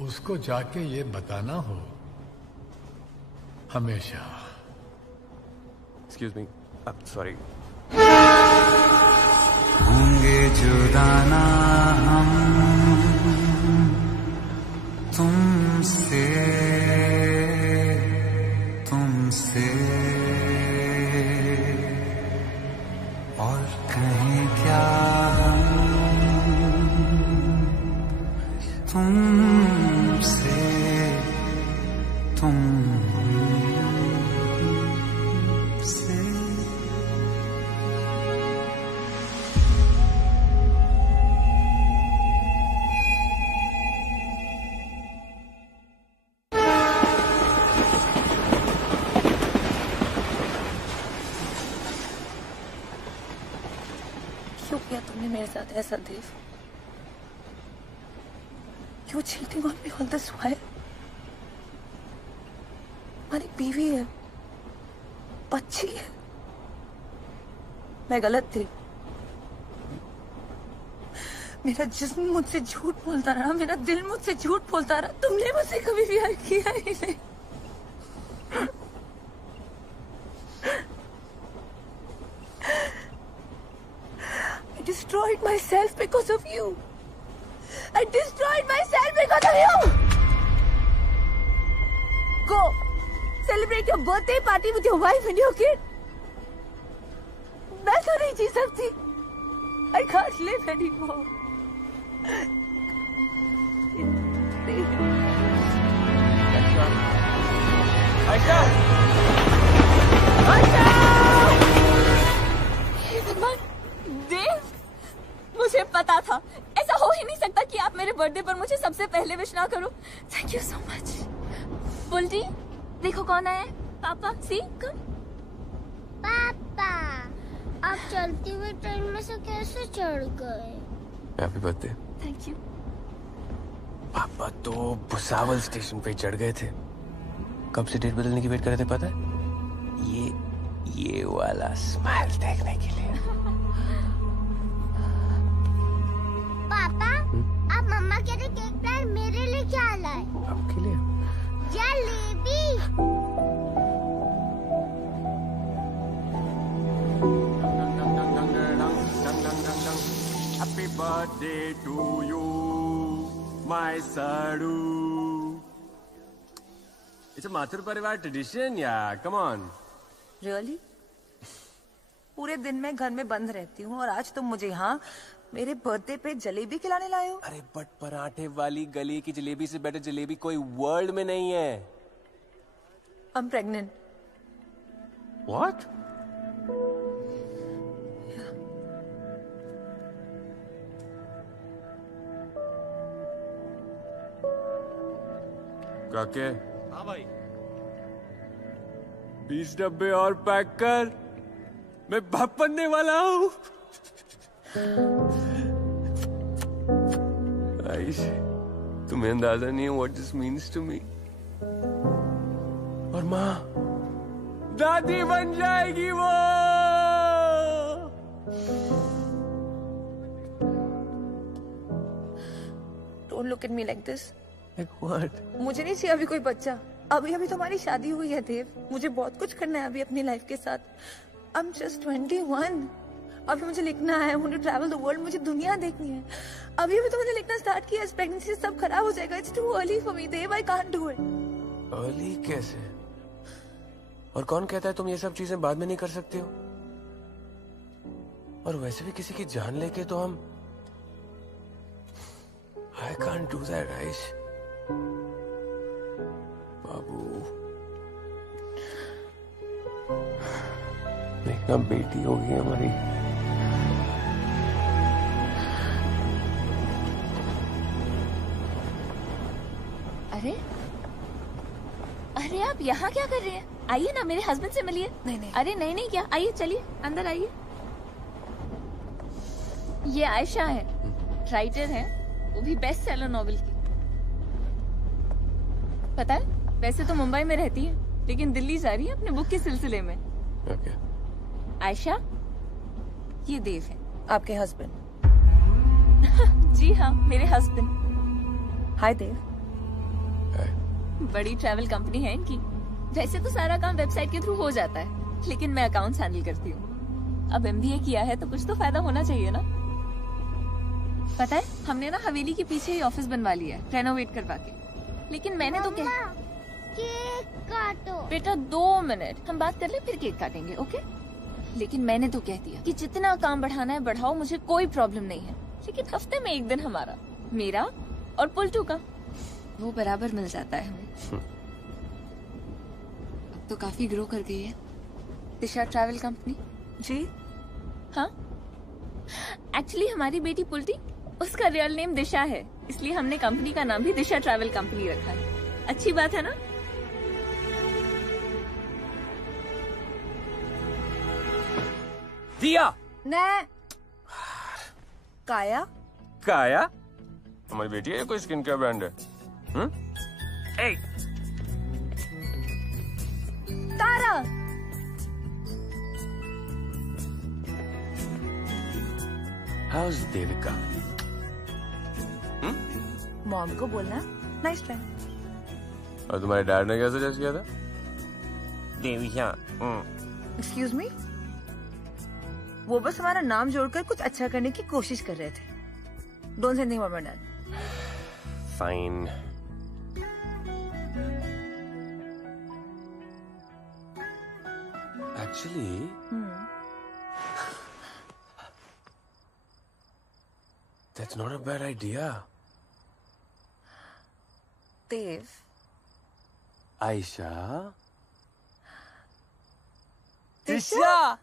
उसको जाके ये बताना हो, हमेशा। Excuse me, sorry. होंगे जुदाना हम तुमसे, तुमसे, और कहें क्या हम तुमसे, तुमसे। क्यों किया तुमने मेरे साथ ऐसा देव? क्यों cheating on me all this while? हमारी बीवी है, बच्ची है, मैं गलत थी। मेरा जिस्म मुझसे झूठ बोलता रहा, मेरा दिल मुझसे झूठ बोलता रहा। तुमने मुझसे कभी प्यार किया ही नहीं। I destroyed myself because of you. I destroyed myself because of you. Go, celebrate your birthday party with your wife and your kid. मैं तो नहीं जी सकती. I can't live anymore. Ayesha! Ayesha! हे भगवान, देव, मुझे पता था ऐसा हो ही नहीं सकता कि आप मेरे बर्थडे पर मुझे सबसे पहले विश ना करो। Thank you so much. Bulti, देखो कौन आया है। पापा सी कम। पापा आप चलती हुई ट्रेन में से कैसे चढ़ गए? Happy birthday. Thank you. पापा तो भुसावल स्टेशन पे चढ़ गए थे। कब से डेट बदलने की वेट कर रहे थे पता है? ये वाला स्माइल देखने के लिए। पापा आप मम्मा के लिए केक लाए, मेरे लिए क्या लाए? आपके लिए जलेबी। Happy birthday to you my साडू। इट्स अ माथुर परिवार ट्रेडिशन या कम ऑन। रियली? पूरे दिन मैं घर में बंद रहती हूँ और आज तुम मुझे यहाँ मेरे बर्थडे पे जलेबी खिलाने लाए हो? अरे बट पराठे वाली गली की जलेबी से बेटर जलेबी कोई वर्ल्ड में नहीं है। I am pregnant. व्हाट? काके? हाँ भाई। 20 डब्बे और पैक कर, मैं बाप बनने वाला हूँ। आइश, तुम्हें अंदाजा नहीं है what this means to me. और माँ दादी बन जाएगी वो। Don't look at me like this. Like what? मुझे नहीं चाहिए अभी कोई बच्चा। अभी अभी तुम्हारी शादी हुई है देव। मुझे बहुत कुछ करना है अभी अपनी लाइफ के साथ। I'm just 21. अभी मुझे लिखना है, मुझे ट्रैवल द वर्ल्ड, मुझे दुनिया देखनी है। अभी अभी तो मैंने लिखना स्टार्ट किया, इस प्रेगनेंसी से सब खराब हो जाएगा। It's too early for me, Dev. I can't do it. Early कैसे? और कौन कहता है तुम ये सब चीजें बाद में नहीं कर सकते हो? और वैसे भी किसी की जान लेके तो हम I can't do that, Aish. बाबू, देखना बेटी होगी हमारी। अरे अरे आप यहाँ क्या कर रहे हैं? आइए ना मेरे हस्बैंड से मिलिए। नहीं। अरे नहीं क्या, आइए चलिए अंदर आइए। ये आयशा है, राइटर है, वो भी बेस्ट सेलर नॉवेल की। पता है वैसे तो मुंबई में रहती है लेकिन दिल्ली जा रही है अपने बुक के सिलसिले में। Okay. आयशा, ये देव है। आपके हस्बैंड? जी हाँ, मेरे हस्बैंड। हाय देव। बड़ी ट्रैवल कंपनी है इनकी। वैसे तो सारा काम वेबसाइट के थ्रू हो जाता है लेकिन मैं अकाउंट्स हैंडल करती हूँ। अब MBA किया है तो कुछ तो फायदा होना चाहिए ना। पता है हमने ना हवेली के पीछे ही ऑफिस बनवा लिया है रेनोवेट करवा के। लेकिन मैंने तो क्या, केक काटो। बेटा 2 मिनट हम बात कर ले फिर केक काटेंगे, ओके? लेकिन मैंने तो कह दिया कि जितना काम बढ़ाना है बढ़ाओ, मुझे कोई प्रॉब्लम नहीं है। लेकिन हफ्ते में एक दिन हमारा, मेरा और पुल्टू का, वो बराबर मिल जाता है हमें। अब तो काफी ग्रो कर गई है दिशा ट्रैवल कंपनी। जी हाँ, एक्चुअली हमारी बेटी पुल्टी, उसका रियल नेम दिशा है, इसलिए हमने कंपनी का नाम भी दिशा ट्रैवल कंपनी रखा है। अच्छी बात है ना? दिया न काया। काया हमारी बेटी है, कोई स्किन केयर ब्रांड है? तारा। हाउस देविका? मॉम को बोलना नाइस ट्राई। और तुम्हारे डैड ने क्या सजेस्ट किया था? देविका। एक्सक्यूज मी, वो बस हमारा नाम जोड़कर कुछ अच्छा करने की कोशिश कर रहे थे। Don't say anything about my dad. Fine. Actually that's not a bad idea. Dev. Aisha. Disha.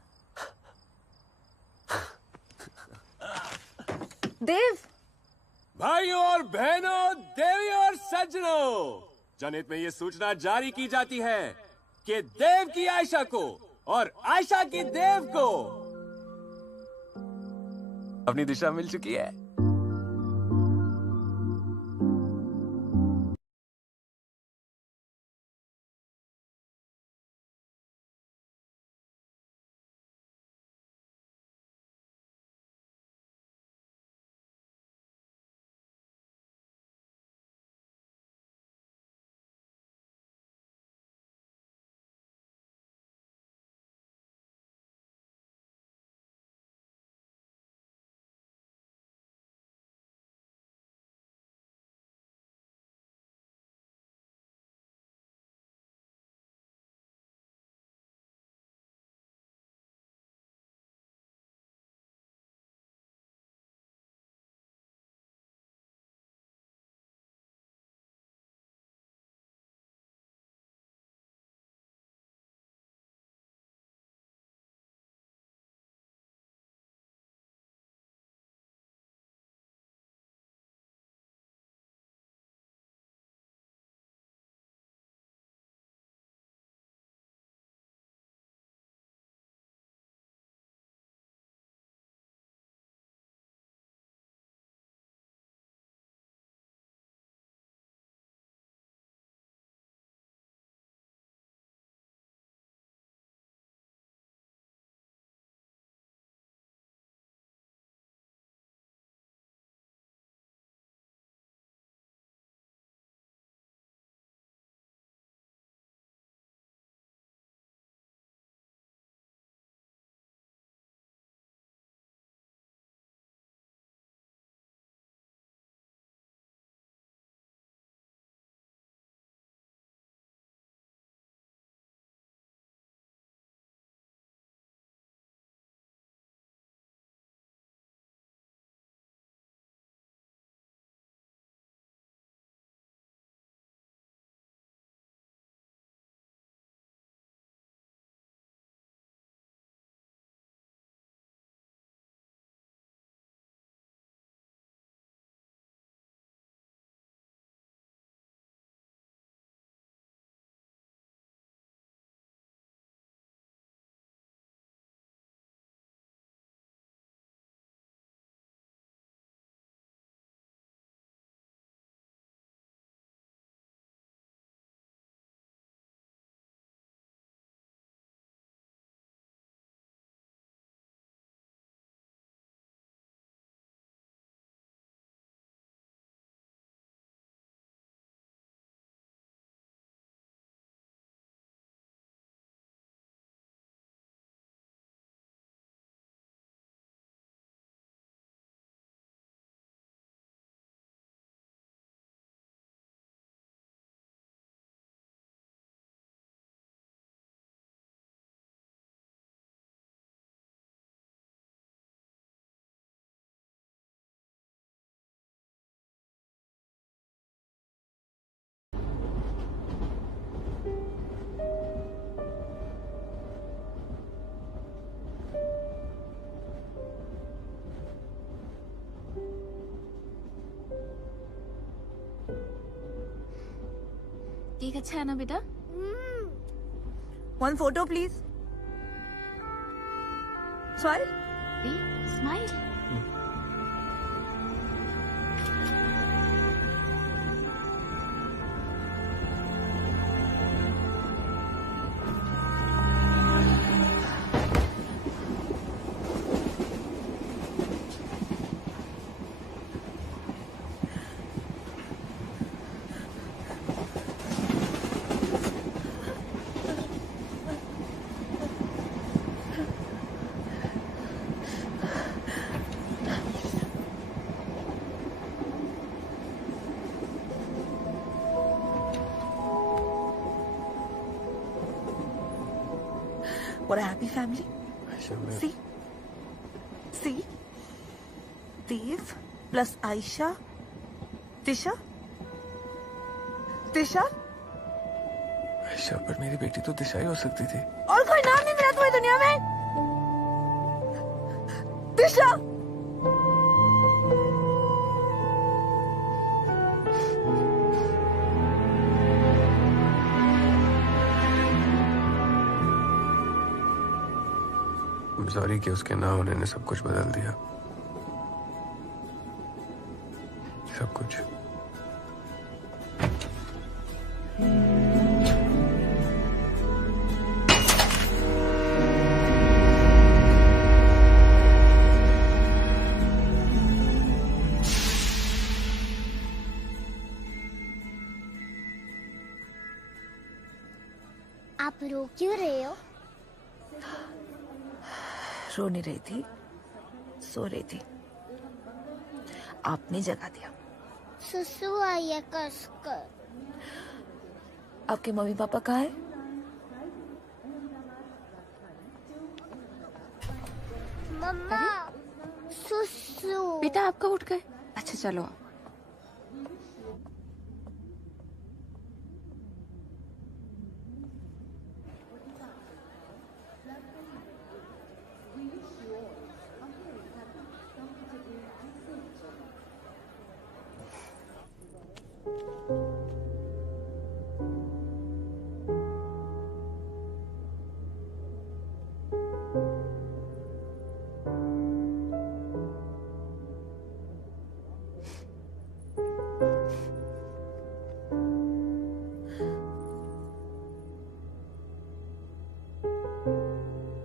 Dev. भाइयों और बहनों, देवी और सज्जनों, जनहित में ये सूचना जारी की जाती है कि देव की आयशा को और आयशा की देव को अपनी दिशा मिल चुकी है। केक अच्छा है ना बेटा? One photo, please. Smile. Smile. What a happy family. See? See? Dev plus Aisha. Tisha? Tisha? Ayesha, पर मेरी बेटी तो दिशा ही हो सकती थी। और कोई नाम नहीं मिला तुम्हें दुनिया में? दिशा! I'm sorry कि उसके ना होने ने सब कुछ बदल दिया, सब कुछ। आप रो क्यों रहे हो? रो नहीं रही थी, सो रही थी। आपने जगा दिया। सुसु आई है कसकर। आपके मम्मी पापा कहाँ है? मम्मा, सुसु। बेटा आपका उठ गए? अच्छा चलो।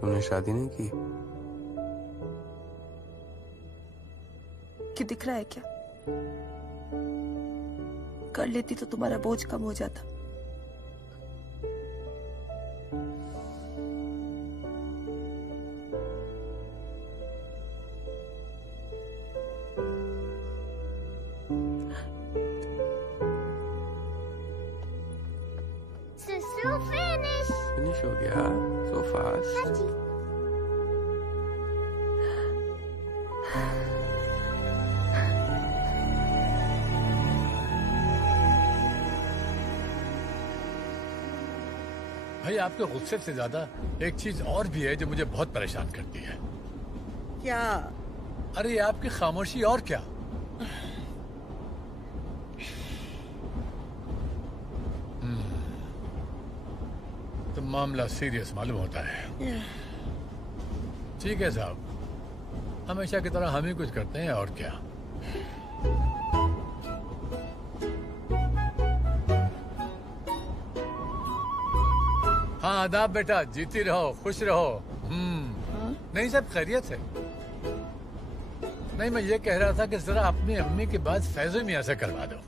तुमने शादी नहीं की? क्यों दिख रहा है क्या? कर लेती तो तुम्हारा बोझ कम हो जाता। सुसु फिनिश हो गया so fast. हाँ जी। भाई आपके गुस्से से ज्यादा एक चीज और भी है जो मुझे बहुत परेशान करती है। क्या? अरे ये आपकी खामोशी और क्या। तो मामला सीरियस मालूम होता है। ठीक है साहब, हमेशा की तरह हम ही कुछ करते हैं और क्या। हाँ आदाब बेटा, जीती रहो, खुश रहो। नहीं सब खैरियत है। नहीं मैं ये कह रहा था कि जरा अपनी अम्मी के बाद फैजो मियां से करवा दो।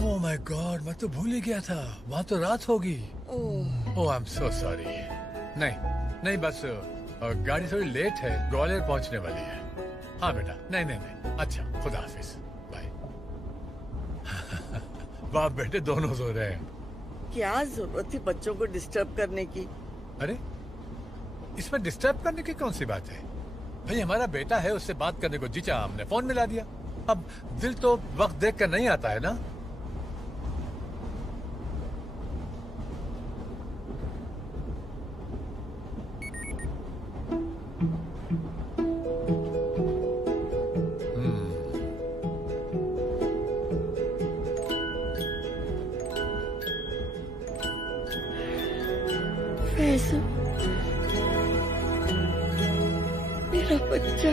ओह माय गॉड, मैं तो भूल ही गया था, वहाँ तो रात होगी। ओह आई एम सो सॉरी। नहीं बस गाड़ी थोड़ी लेट है, ग्वालियर पहुँचने वाली है। हाँ बेटा, नहीं अच्छा, खुदा हाफिज, बाय। बाप बेटे दोनों सो रहे हैं। क्या जरूरत थी बच्चों को डिस्टर्ब करने की? अरे इसमें डिस्टर्ब करने की कौन सी बात है? भाई हमारा बेटा है, उससे बात करने को जी चाहा हमने फोन मिला दिया। अब दिल तो वक्त देख कर नहीं आता है ना। मेरा बच्चा।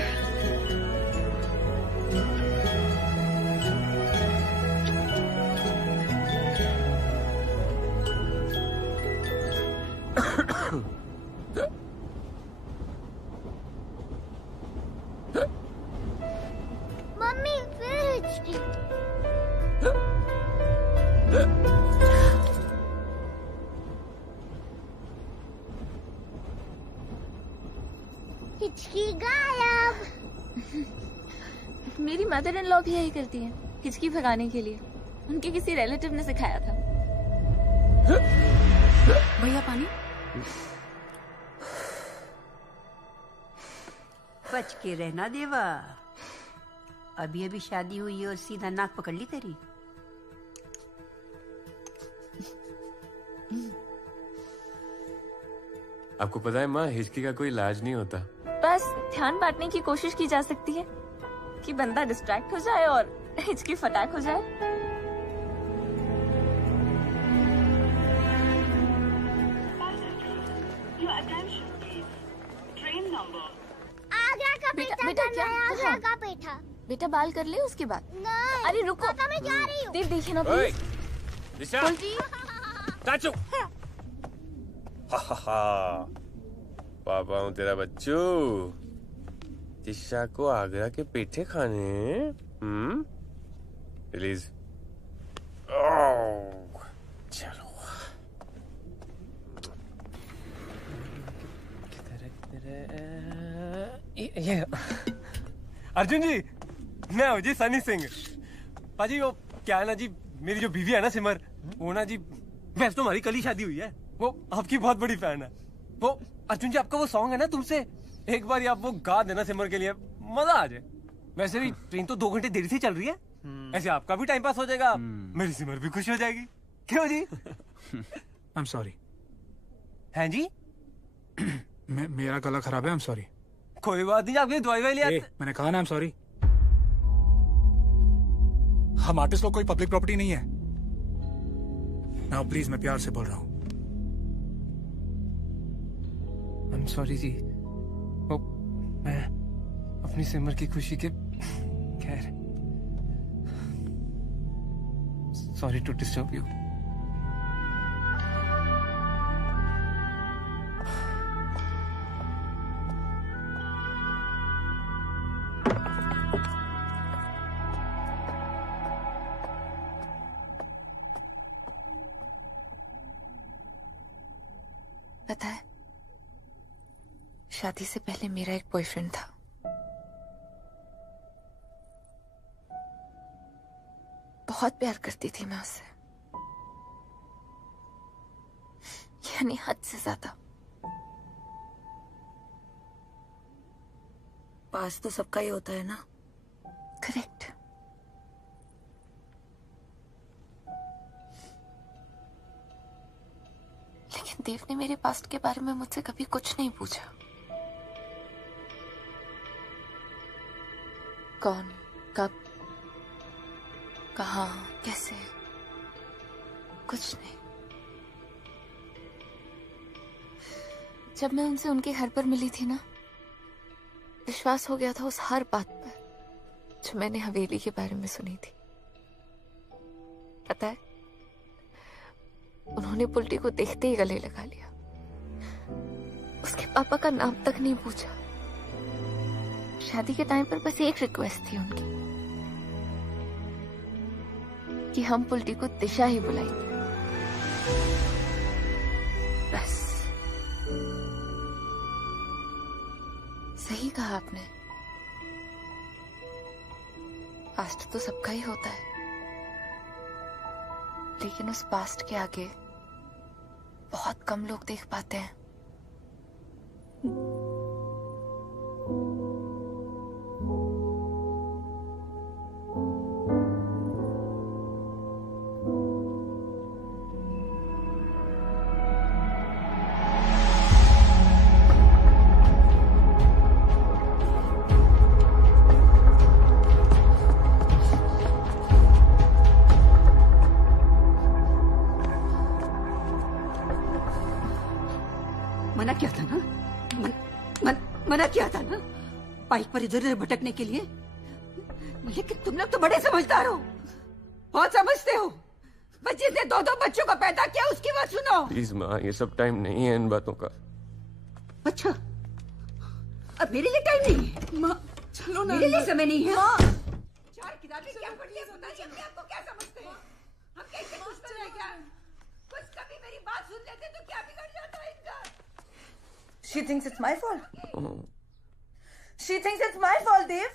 मम्मी फिर हिचकी। हिचकी गायब। मेरी मदर इन लॉ भी यही करती है, हिचकी भगाने के लिए। उनके किसी रिलेटिव ने सिखाया था। भैया पानी। बच के रहना देवा, अभी अभी शादी हुई और सीधा नाक पकड़ ली तेरी। आपको पता है माँ, हिचकी का कोई इलाज नहीं होता। बस ध्यान बांटने की कोशिश की जा सकती है कि बंदा डिस्ट्रैक्ट हो जाए और हिचकी फटाक हो जाए। You are बेटा क्या आगरा का पेठा। बेटा बाल कर ले उसके बाद। नहीं। अरे रुको, पापा मैं जा रही हूँ। देव देखिए ना ओए, प्लीज। दिशा उल्टी। चाचू पापा हूँ तेरा बच्चू। दिशा को आगरा के पेठे खाने हैं? प्लीज चलो। ये अर्जुन जी, मैं हूँ जी सनी सिंह। पाजी वो क्या है ना जी, मेरी जो बीवी है ना सिमर, वो ना जी, वैसे तो हमारी कल ही शादी हुई है, वो आपकी बहुत बड़ी फैन है। वो अर्जुन जी आपका वो सॉन्ग है ना तुमसे, एक बार आप वो गा देना सिमर के लिए, मजा आ जाए। वैसे भी ट्रेन तो 2 घंटे देरी से चल रही है, ऐसे आपका भी टाइम पास हो जाएगा, मेरी सिमर भी खुश हो जाएगी। क्यों जी? I am sorry. हैं जी? मेरा गला खराब है, आई एम सॉरी। कोई बात नहीं, आपकी दवाई वाई लिया। मैंने कहा ना आई एम सॉरी। हम आर्टिस्ट लोग कोई पब्लिक प्रॉपर्टी नहीं है। नाउ प्लीज, मैं प्यार से बोल रहा हूँ। आई एम सॉरी जी, वो मैं अपनी सिमर की खुशी के खैर, सॉरी टू डिस्टर्ब यू। पता है, शादी से पहले मेरा एक बॉयफ्रेंड था। बहुत प्यार करती थी मैं उससे, यानी हद से ज्यादा। पास तो सबका ही होता है ना। करेक्ट। लेकिन देव ने मेरे पास्ट के बारे में मुझसे कभी कुछ नहीं पूछा। कौन, कब, कहाँ, कैसे, कुछ नहीं। जब मैं उनसे उनके घर पर मिली थी ना, विश्वास हो गया था उस हर बात पर जो मैंने हवेली के बारे में सुनी थी। पता है, उन्होंने पुल्टी को देखते ही गले लगा लिया। उसके पापा का नाम तक नहीं पूछा। शादी के टाइम पर बस एक रिक्वेस्ट थी उनकी कि हम पुल्टी को दिशा ही बुलाएंगे, बस। सही कहा आपने, पास्ट तो सबका ही होता है, लेकिन उस पास्ट के आगे बहुत कम लोग देख पाते हैं। मना किया था ना, मना किया था ना बाइक पर इधर उधर भटकने के लिए। लेकिन तुम लोग तो बड़े समझदार हो, बहुत समझते हो। बच्चे ने 2-2 बच्चों को पैदा किया, उसकी बात सुनो। प्लीज माँ, ये सब टाइम नहीं है इन बातों का। अच्छा, अब मेरे लिए टाइम नहीं है? माँ चलो ना, मेरे लिए समय नहीं है। 4 किताबें क्या पढ़ी है, बताइए अपने आप को क्या समझते हैं? हम कैसे दुश्मन हैं क्या? कुछ कभी मेरी बात सुन लेते तो क्या बिगड़ जाता है इनका? She thinks it's my fault. She thinks it's my fault, Dave.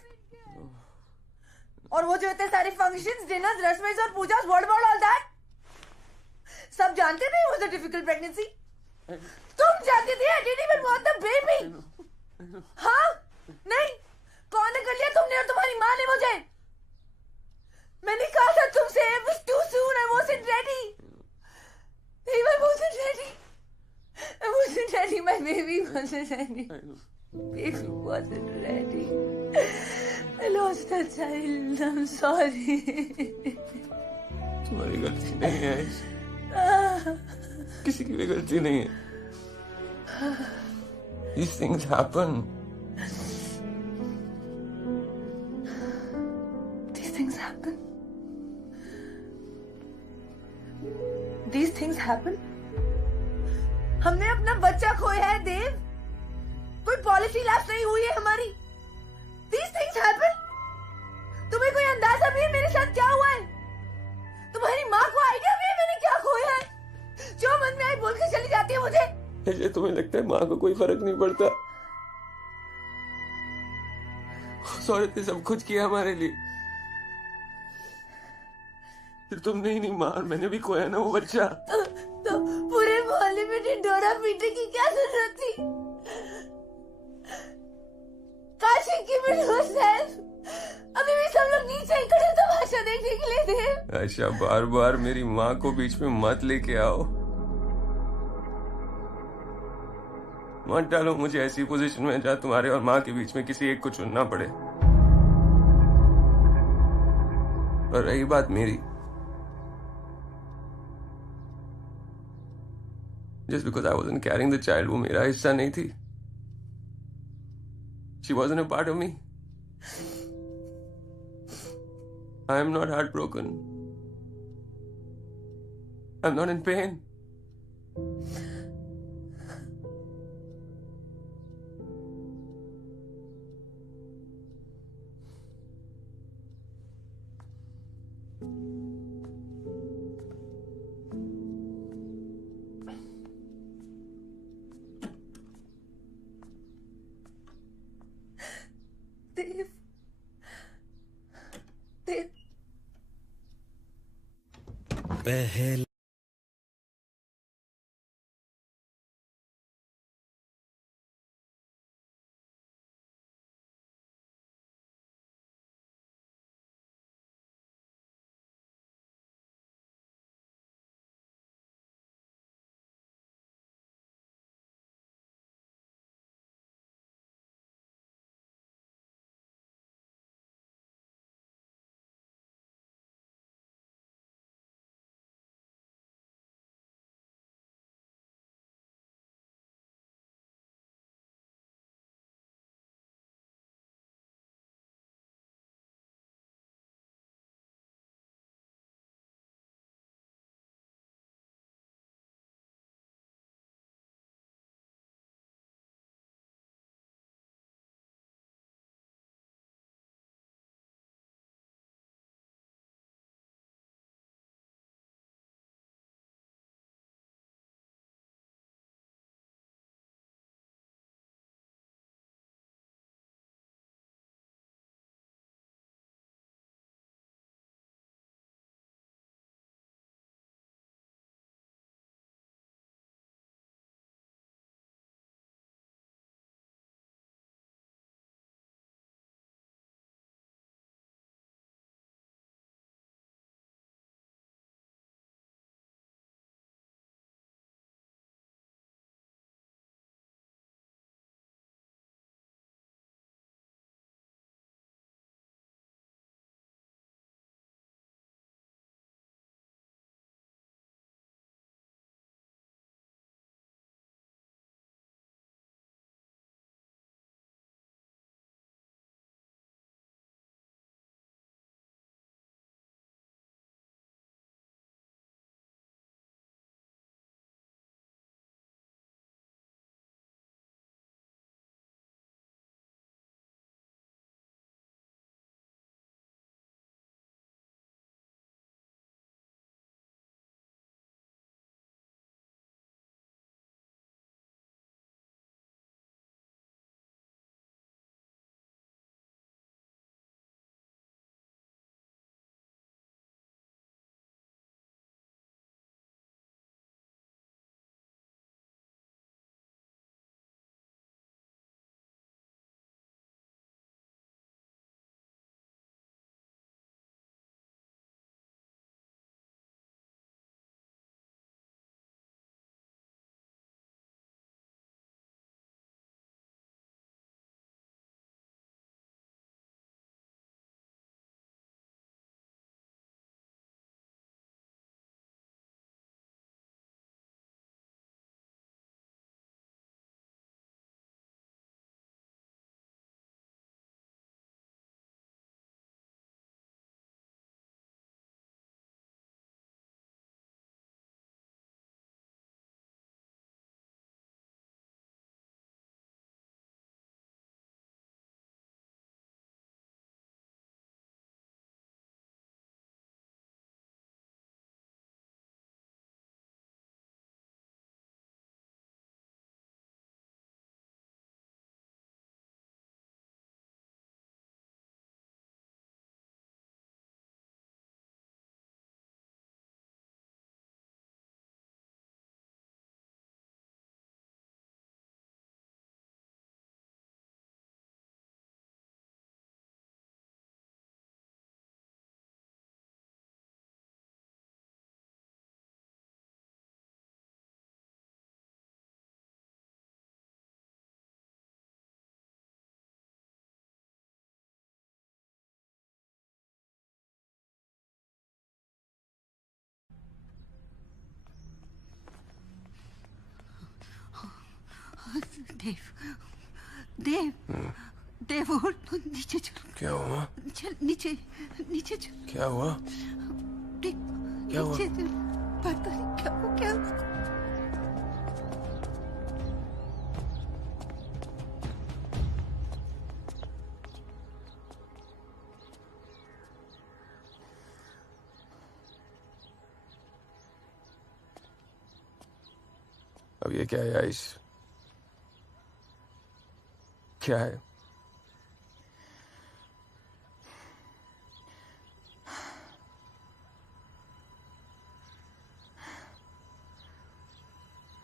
और वो जो इतने सारे फंक्शंस, डिनर्स, रस्में और Pooja's, what about all that? सब जानते थे it was a difficult pregnancy. तुम जानती थी I didn't even want the baby. हाँ? नहीं? कौन ने कर लिया, तुमने और तुम्हारी माँ ने मुझे? मैंने कहा था तुमसे, it was too soon, I wasn't ready. I wasn't ready. I wasn't ready. My baby wasn't ready. Baby wasn't ready. I lost a child. I'm sorry. तुम्हारी गलती नहीं है, किसी की भी गलती नहीं है। 'These things happen. these things happen? हमने अपना बच्चा खोया है देव, कोई पॉलिसी लैप्स नहीं हुई है हमारी। These things happen? तुम्हें कोई अंदाजा भी है मेरे साथ क्या हुआ है? तुम्हारी माँ को आइडिया भी है मैंने क्या खोया है? जो मन में आई बोल के चली जाती है मुझे। ऐसे तुम्हें लगता है माँ को कोई फर्क नहीं पड़ता? उस औरत ने सब कुछ किया हमारे लिए। फिर तुमने ही नहीं, माँ मैंने भी खोया ना वो बच्चा। तो पूरे मोहल्ले में ढिंढोरा पीटने की क्या जरूरत थी? काशी की अभी भी सब लोग नीचे खड़े तमाशा देखने के लिए थे। आयशा बार बार मेरी माँ को बीच में मत लेके आओ। मत डालो मुझे ऐसी पोजीशन में जहाँ तुम्हारे और माँ के बीच में किसी एक को चुनना पड़े। और रही बात मेरी, just because I wasn't carrying the child, वो मेरा हिस्सा नहीं थी। She wasn't a part of me. I am not heartbroken. I'm not in pain. देव, देव, पहले देव, देव, देव उठ, नीचे चलो। क्या हुआ? चल नीचे, नीचे चल। क्या हुआ? क्या हुआ? नीचे चल, पता नहीं क्या हो गया उसको। अब ये क्या है आइस? क्या है?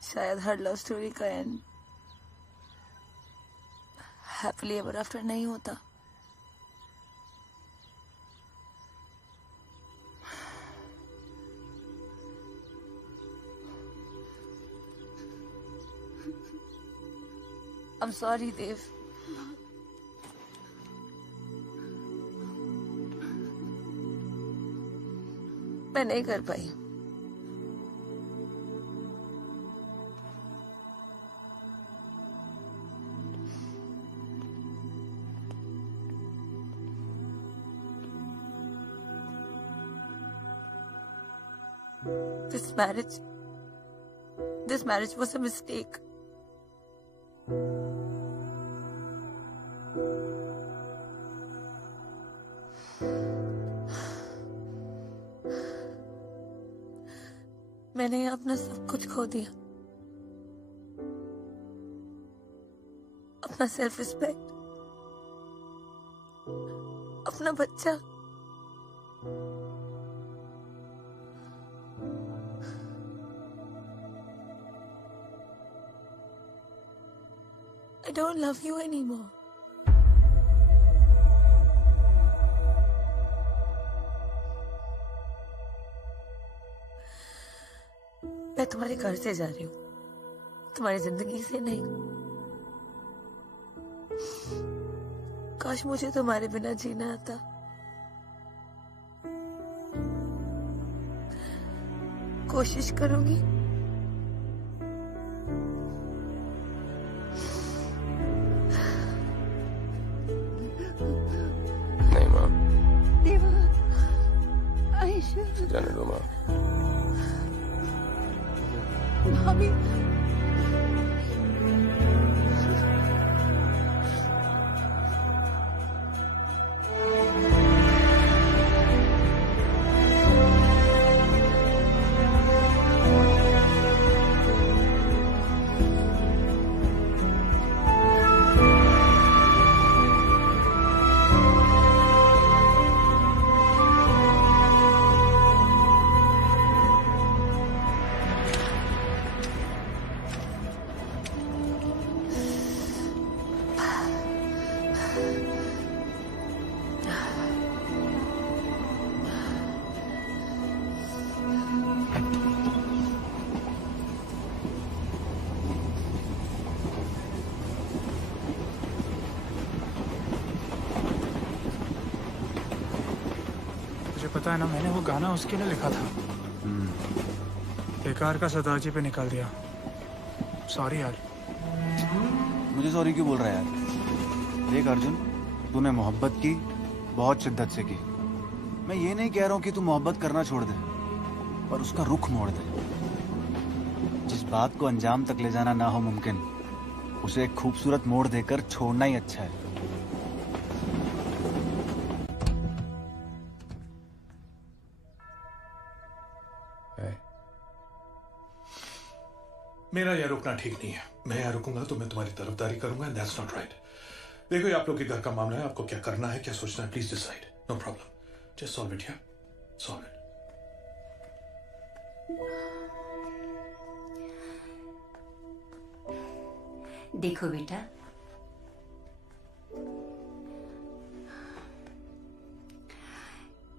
शायद हर लव स्टोरी का एंड हैप्पीली एवर आफ्टर नहीं होता। I'm sorry, Dev. मैं नहीं कर पाई। This marriage was a mistake. मैंने अपना सब कुछ खो दिया, अपना सेल्फ रिस्पेक्ट, अपना बच्चा। I don't love you anymore. मैं तुम्हारे घर से जा रही हूँ, तुम्हारी जिंदगी से नहीं। काश मुझे तुम्हारे बिना जीना आता। कोशिश करूंगी। नहीं माँ, देवा, आयशा, जाने दो माँ। भाभी, पता है ना, मैंने वो गाना उसके लिए लिखा था। बेकार का सरदार जी पे निकाल दिया। सॉरी यार। मुझे सॉरी क्यों बोल रहा है यार? देख अर्जुन, तूने मोहब्बत की, बहुत शिद्दत से की। मैं ये नहीं कह रहा हूँ कि तू मोहब्बत करना छोड़ दे, पर उसका रुख मोड़ दे। जिस बात को अंजाम तक ले जाना ना हो मुमकिन, उसे एक खूबसूरत मोड़ देकर छोड़ना ही अच्छा है। मेरा यहाँ रुकना ठीक नहीं है। मैं यहाँ रुकूंगा तो मैं तुम्हारी तरफदारी करूंगा, एंड दैट्स नॉट राइट। देखो, ये आप लोग के घर का मामला है, आपको क्या करना है, क्या सोचना है, please decide. No problem, just solve it here, solve it. देखो बेटा,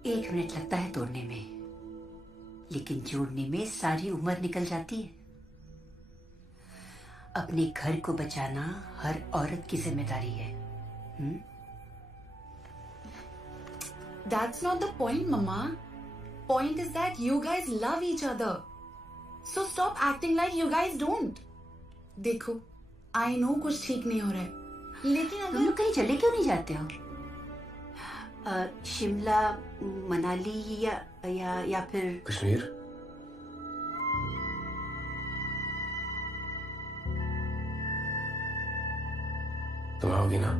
एक मिनट लगता है तोड़ने में, लेकिन जोड़ने में सारी उम्र निकल जाती है। अपने घर को बचाना हर औरत की जिम्मेदारी है। That's not the point, Mama. Point is that you guys love each other. So stop acting like you guys don't. देखो, आई नो कुछ ठीक नहीं हो रहा है, लेकिन तुम लोग कहीं चले क्यों नहीं जाते हो? शिमला, मनाली या फिर कश्मीर। तुम आओगी ना?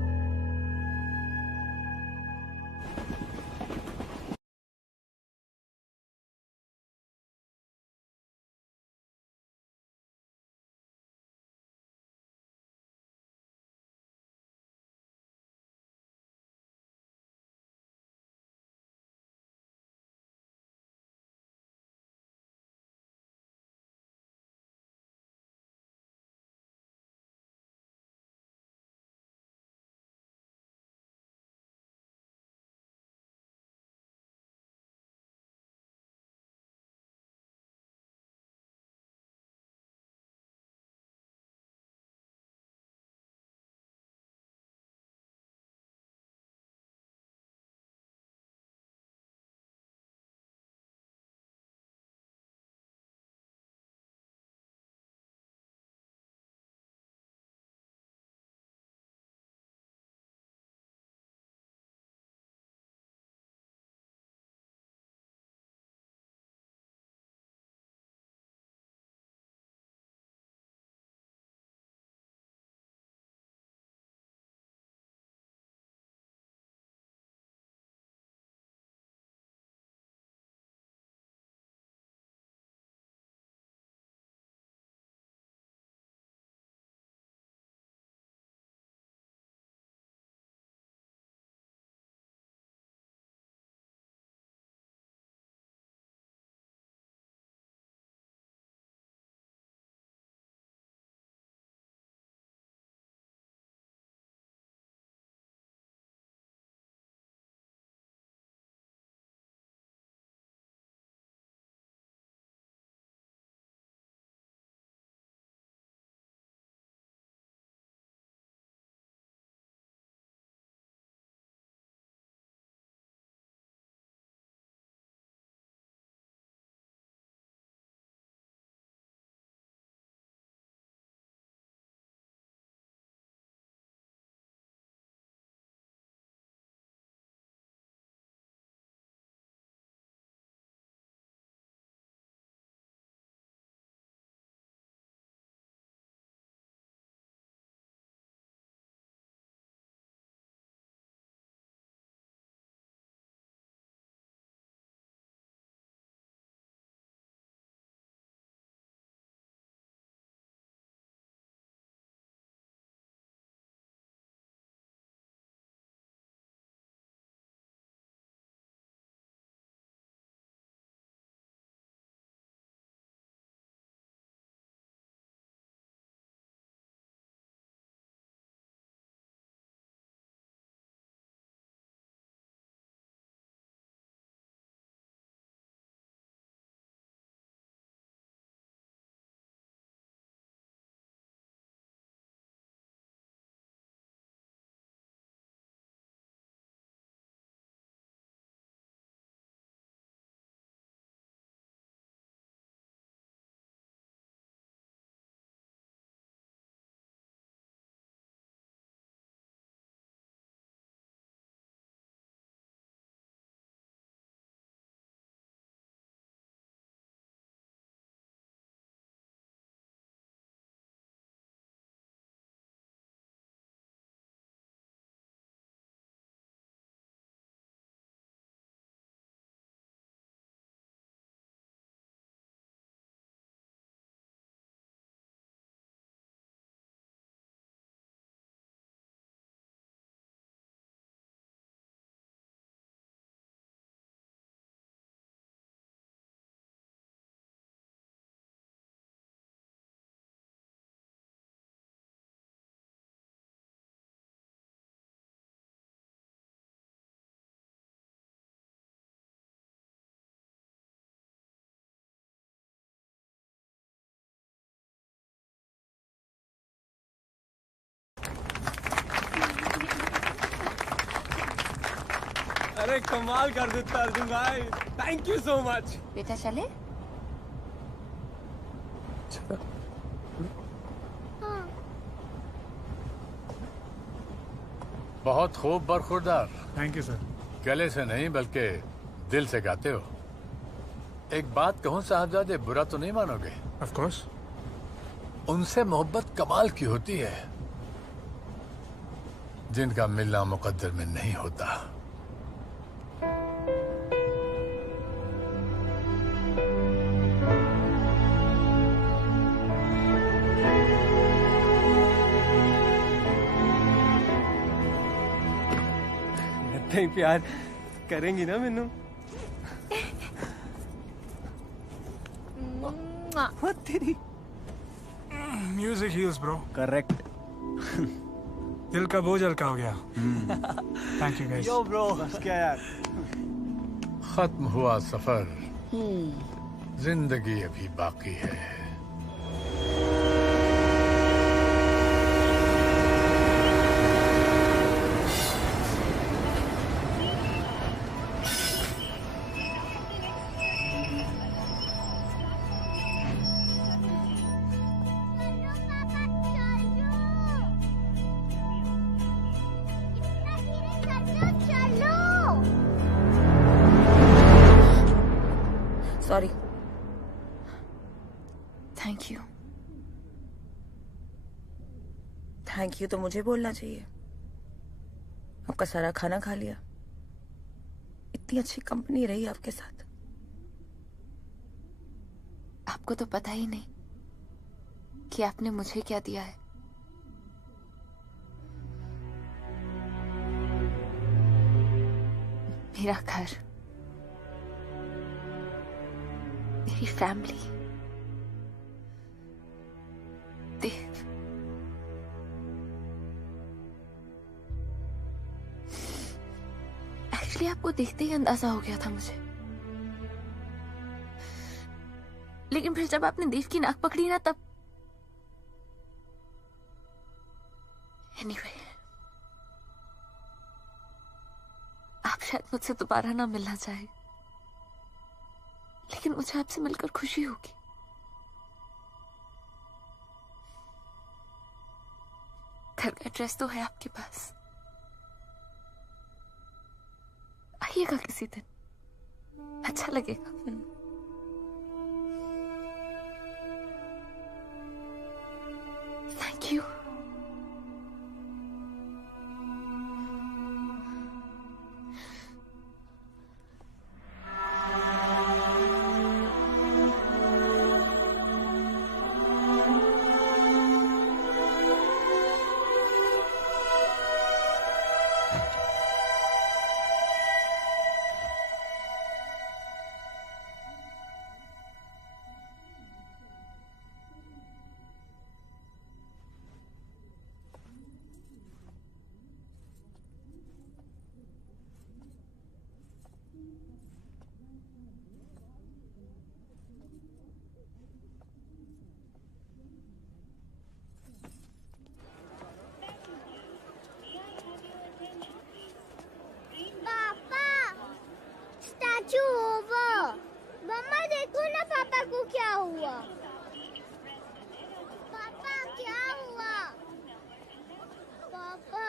अरे कमाल कर देता अर्जुन भाई, थैंक यू सो मच। बेटा चले? बहुत खूब बरखुरदार। Thank you sir. गले से नहीं बल्कि दिल से गाते हो। एक बात कहूं साहबजादे, बुरा तो नहीं मानोगे? Of course. उनसे मोहब्बत कमाल की होती है जिनका मिलना मुकद्दर में नहीं होता। नहीं प्यार करेंगी ना मैनू? तेरी म्यूजिक हील्स ब्रो। करेक्ट। दिल का बोझ हल्का हो गया। Thank you guys. Yo bro, क्या यार। खत्म हुआ सफर, जिंदगी अभी बाकी है। Sorry. Thank you. Thank you तो मुझे बोलना चाहिए। आपका सारा खाना खा लिया। इतनी अच्छी कंपनी रही आपके साथ। आपको तो पता ही नहीं कि आपने मुझे क्या दिया है। मेरा घर, मेरी फैमिली, देव। एक्चुअली आपको देखते ही अंदाजा हो गया था मुझे, लेकिन फिर जब आपने देव की नाक पकड़ी ना तब एनीवे, आप शायद मुझसे दोबारा ना मिलना चाहे, लेकिन मुझे आपसे मिलकर खुशी होगी। घर का एड्रेस तो है आपके पास, आइएगा किसी दिन, अच्छा लगेगा। Thank you. Statue over. Mamma देखो ना पापा को क्या हुआ। पापा क्या हुआ? पापा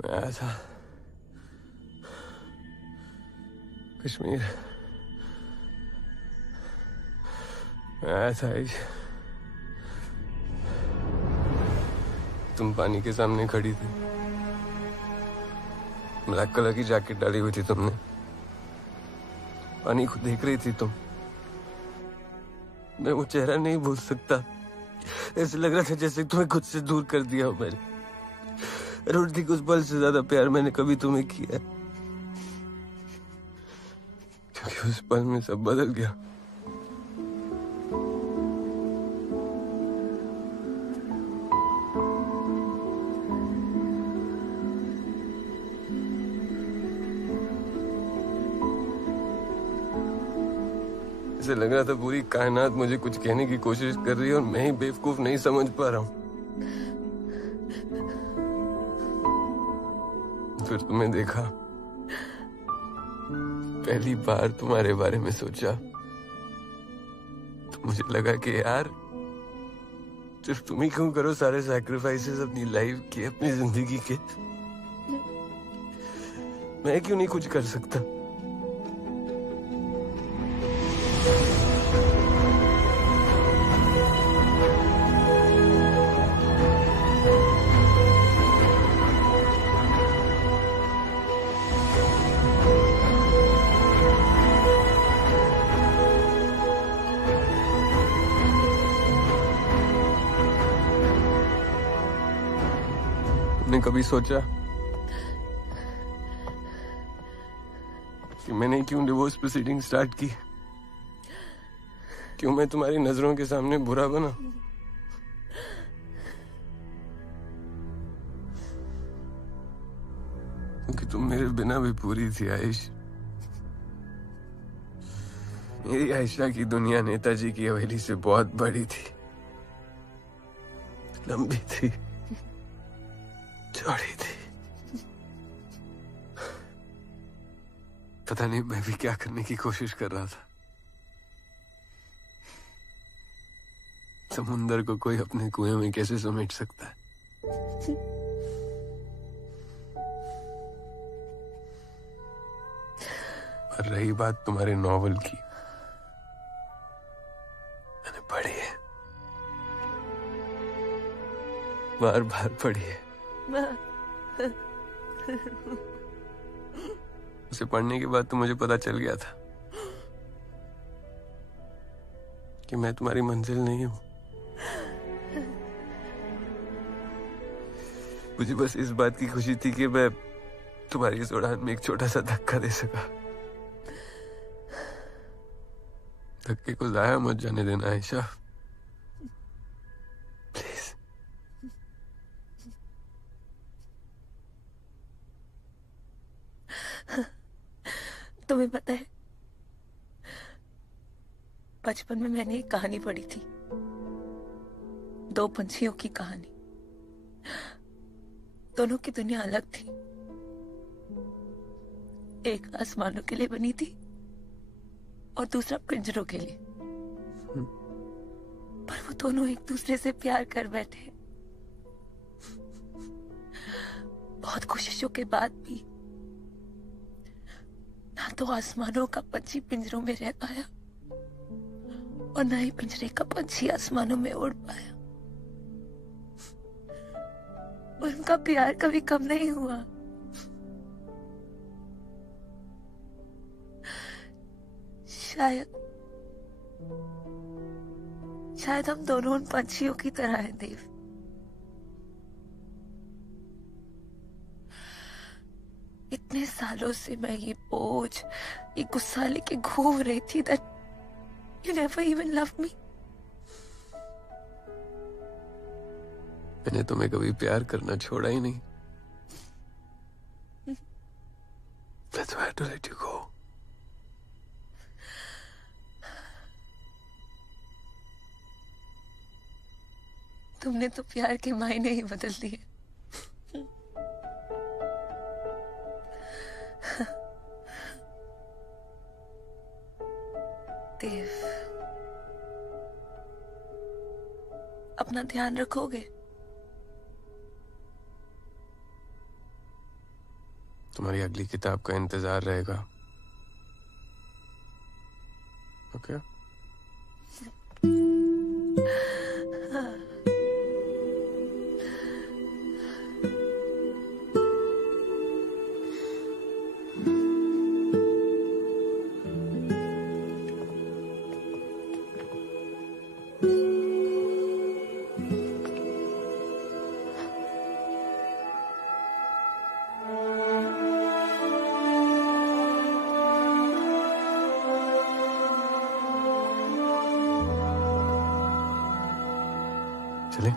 मैं आया था कश्मीर, मैं आया था तुम पानी के सामने खड़ी थी, ब्लैक कलर की जैकेट डाली हुई थी तुमने, पानी को देख रही थी तुम। मैं वो चेहरा नहीं भूल सकता। ऐसे लग रहा था जैसे तुम्हें खुद से दूर कर दिया हो मैंने। I don't think उस पल से ज्यादा प्यार मैंने कभी तुम्हें किया है, क्योंकि उस पल में सब बदल गया। ऐसे लग रहा था पूरी कायनात मुझे कुछ कहने की कोशिश कर रही है और मैं ही बेवकूफ नहीं समझ पा रहा हूँ। फिर तुम्हें देखा, पहली बार तुम्हारे बारे में सोचा तो मुझे लगा कि यार सिर्फ तुम ही क्यों करो सारे सैक्रिफाइसेस अपनी लाइफ के, अपनी जिंदगी के। मैं क्यों नहीं कुछ कर सकता? तुमने कभी सोचा कि मैंने क्यों डिवोर्स प्रोसीडिंग स्टार्ट की? क्यों मैं तुम्हारी नजरों के सामने बुरा बना? क्योंकि तुम मेरे बिना भी पूरी थी आयुष। मेरी आयशा की दुनिया नेताजी की हवेली से बहुत बड़ी थी, लंबी थी, चौड़ी थी। पता नहीं मैं भी क्या करने की कोशिश कर रहा था। समुंदर को कोई अपने कुएं में कैसे समेट सकता है? और रही बात तुम्हारे नॉवल की, मैंने पढ़ी है, बार बार पढ़ी है। उसे पढ़ने के बाद तो मुझे पता चल गया था कि मैं तुम्हारी मंजिल नहीं हूं। मुझे बस इस बात की खुशी थी कि मैं तुम्हारी इस उड़ान में एक छोटा सा धक्का दे सका। धक्के को जाया मत जाने देना आयशा, प्लीज। तुम्हें पता है, बचपन में मैंने एक कहानी पढ़ी थी, दो पंछियों की कहानी। दोनों की दुनिया अलग थी। एक आसमानों के लिए बनी थी और दूसरा पिंजरों के लिए। पर वो दोनों एक दूसरे से प्यार कर बैठे। बहुत कोशिशों के बाद भी ना तो आसमानों का पंछी पिंजरों में रह पाया और ना ही पिंजरे का पंछी आसमानों में उड़ पाया। उनका प्यार कभी कम नहीं हुआ। शायद हम दोनों उन पंछियों की तरह हैं देव। इतने सालों से मैं ये बोझ, ये गुस्सा लेके घूम रही थी that you never even loved me। मैंने तुम्हें कभी प्यार करना छोड़ा ही नहीं। That's why I had to let you go। तुमने तो प्यार के मायने ही बदल दिए। देव, अपना ध्यान रखोगे? तुम्हारी अगली किताब का इंतजार रहेगा। ओके? चले?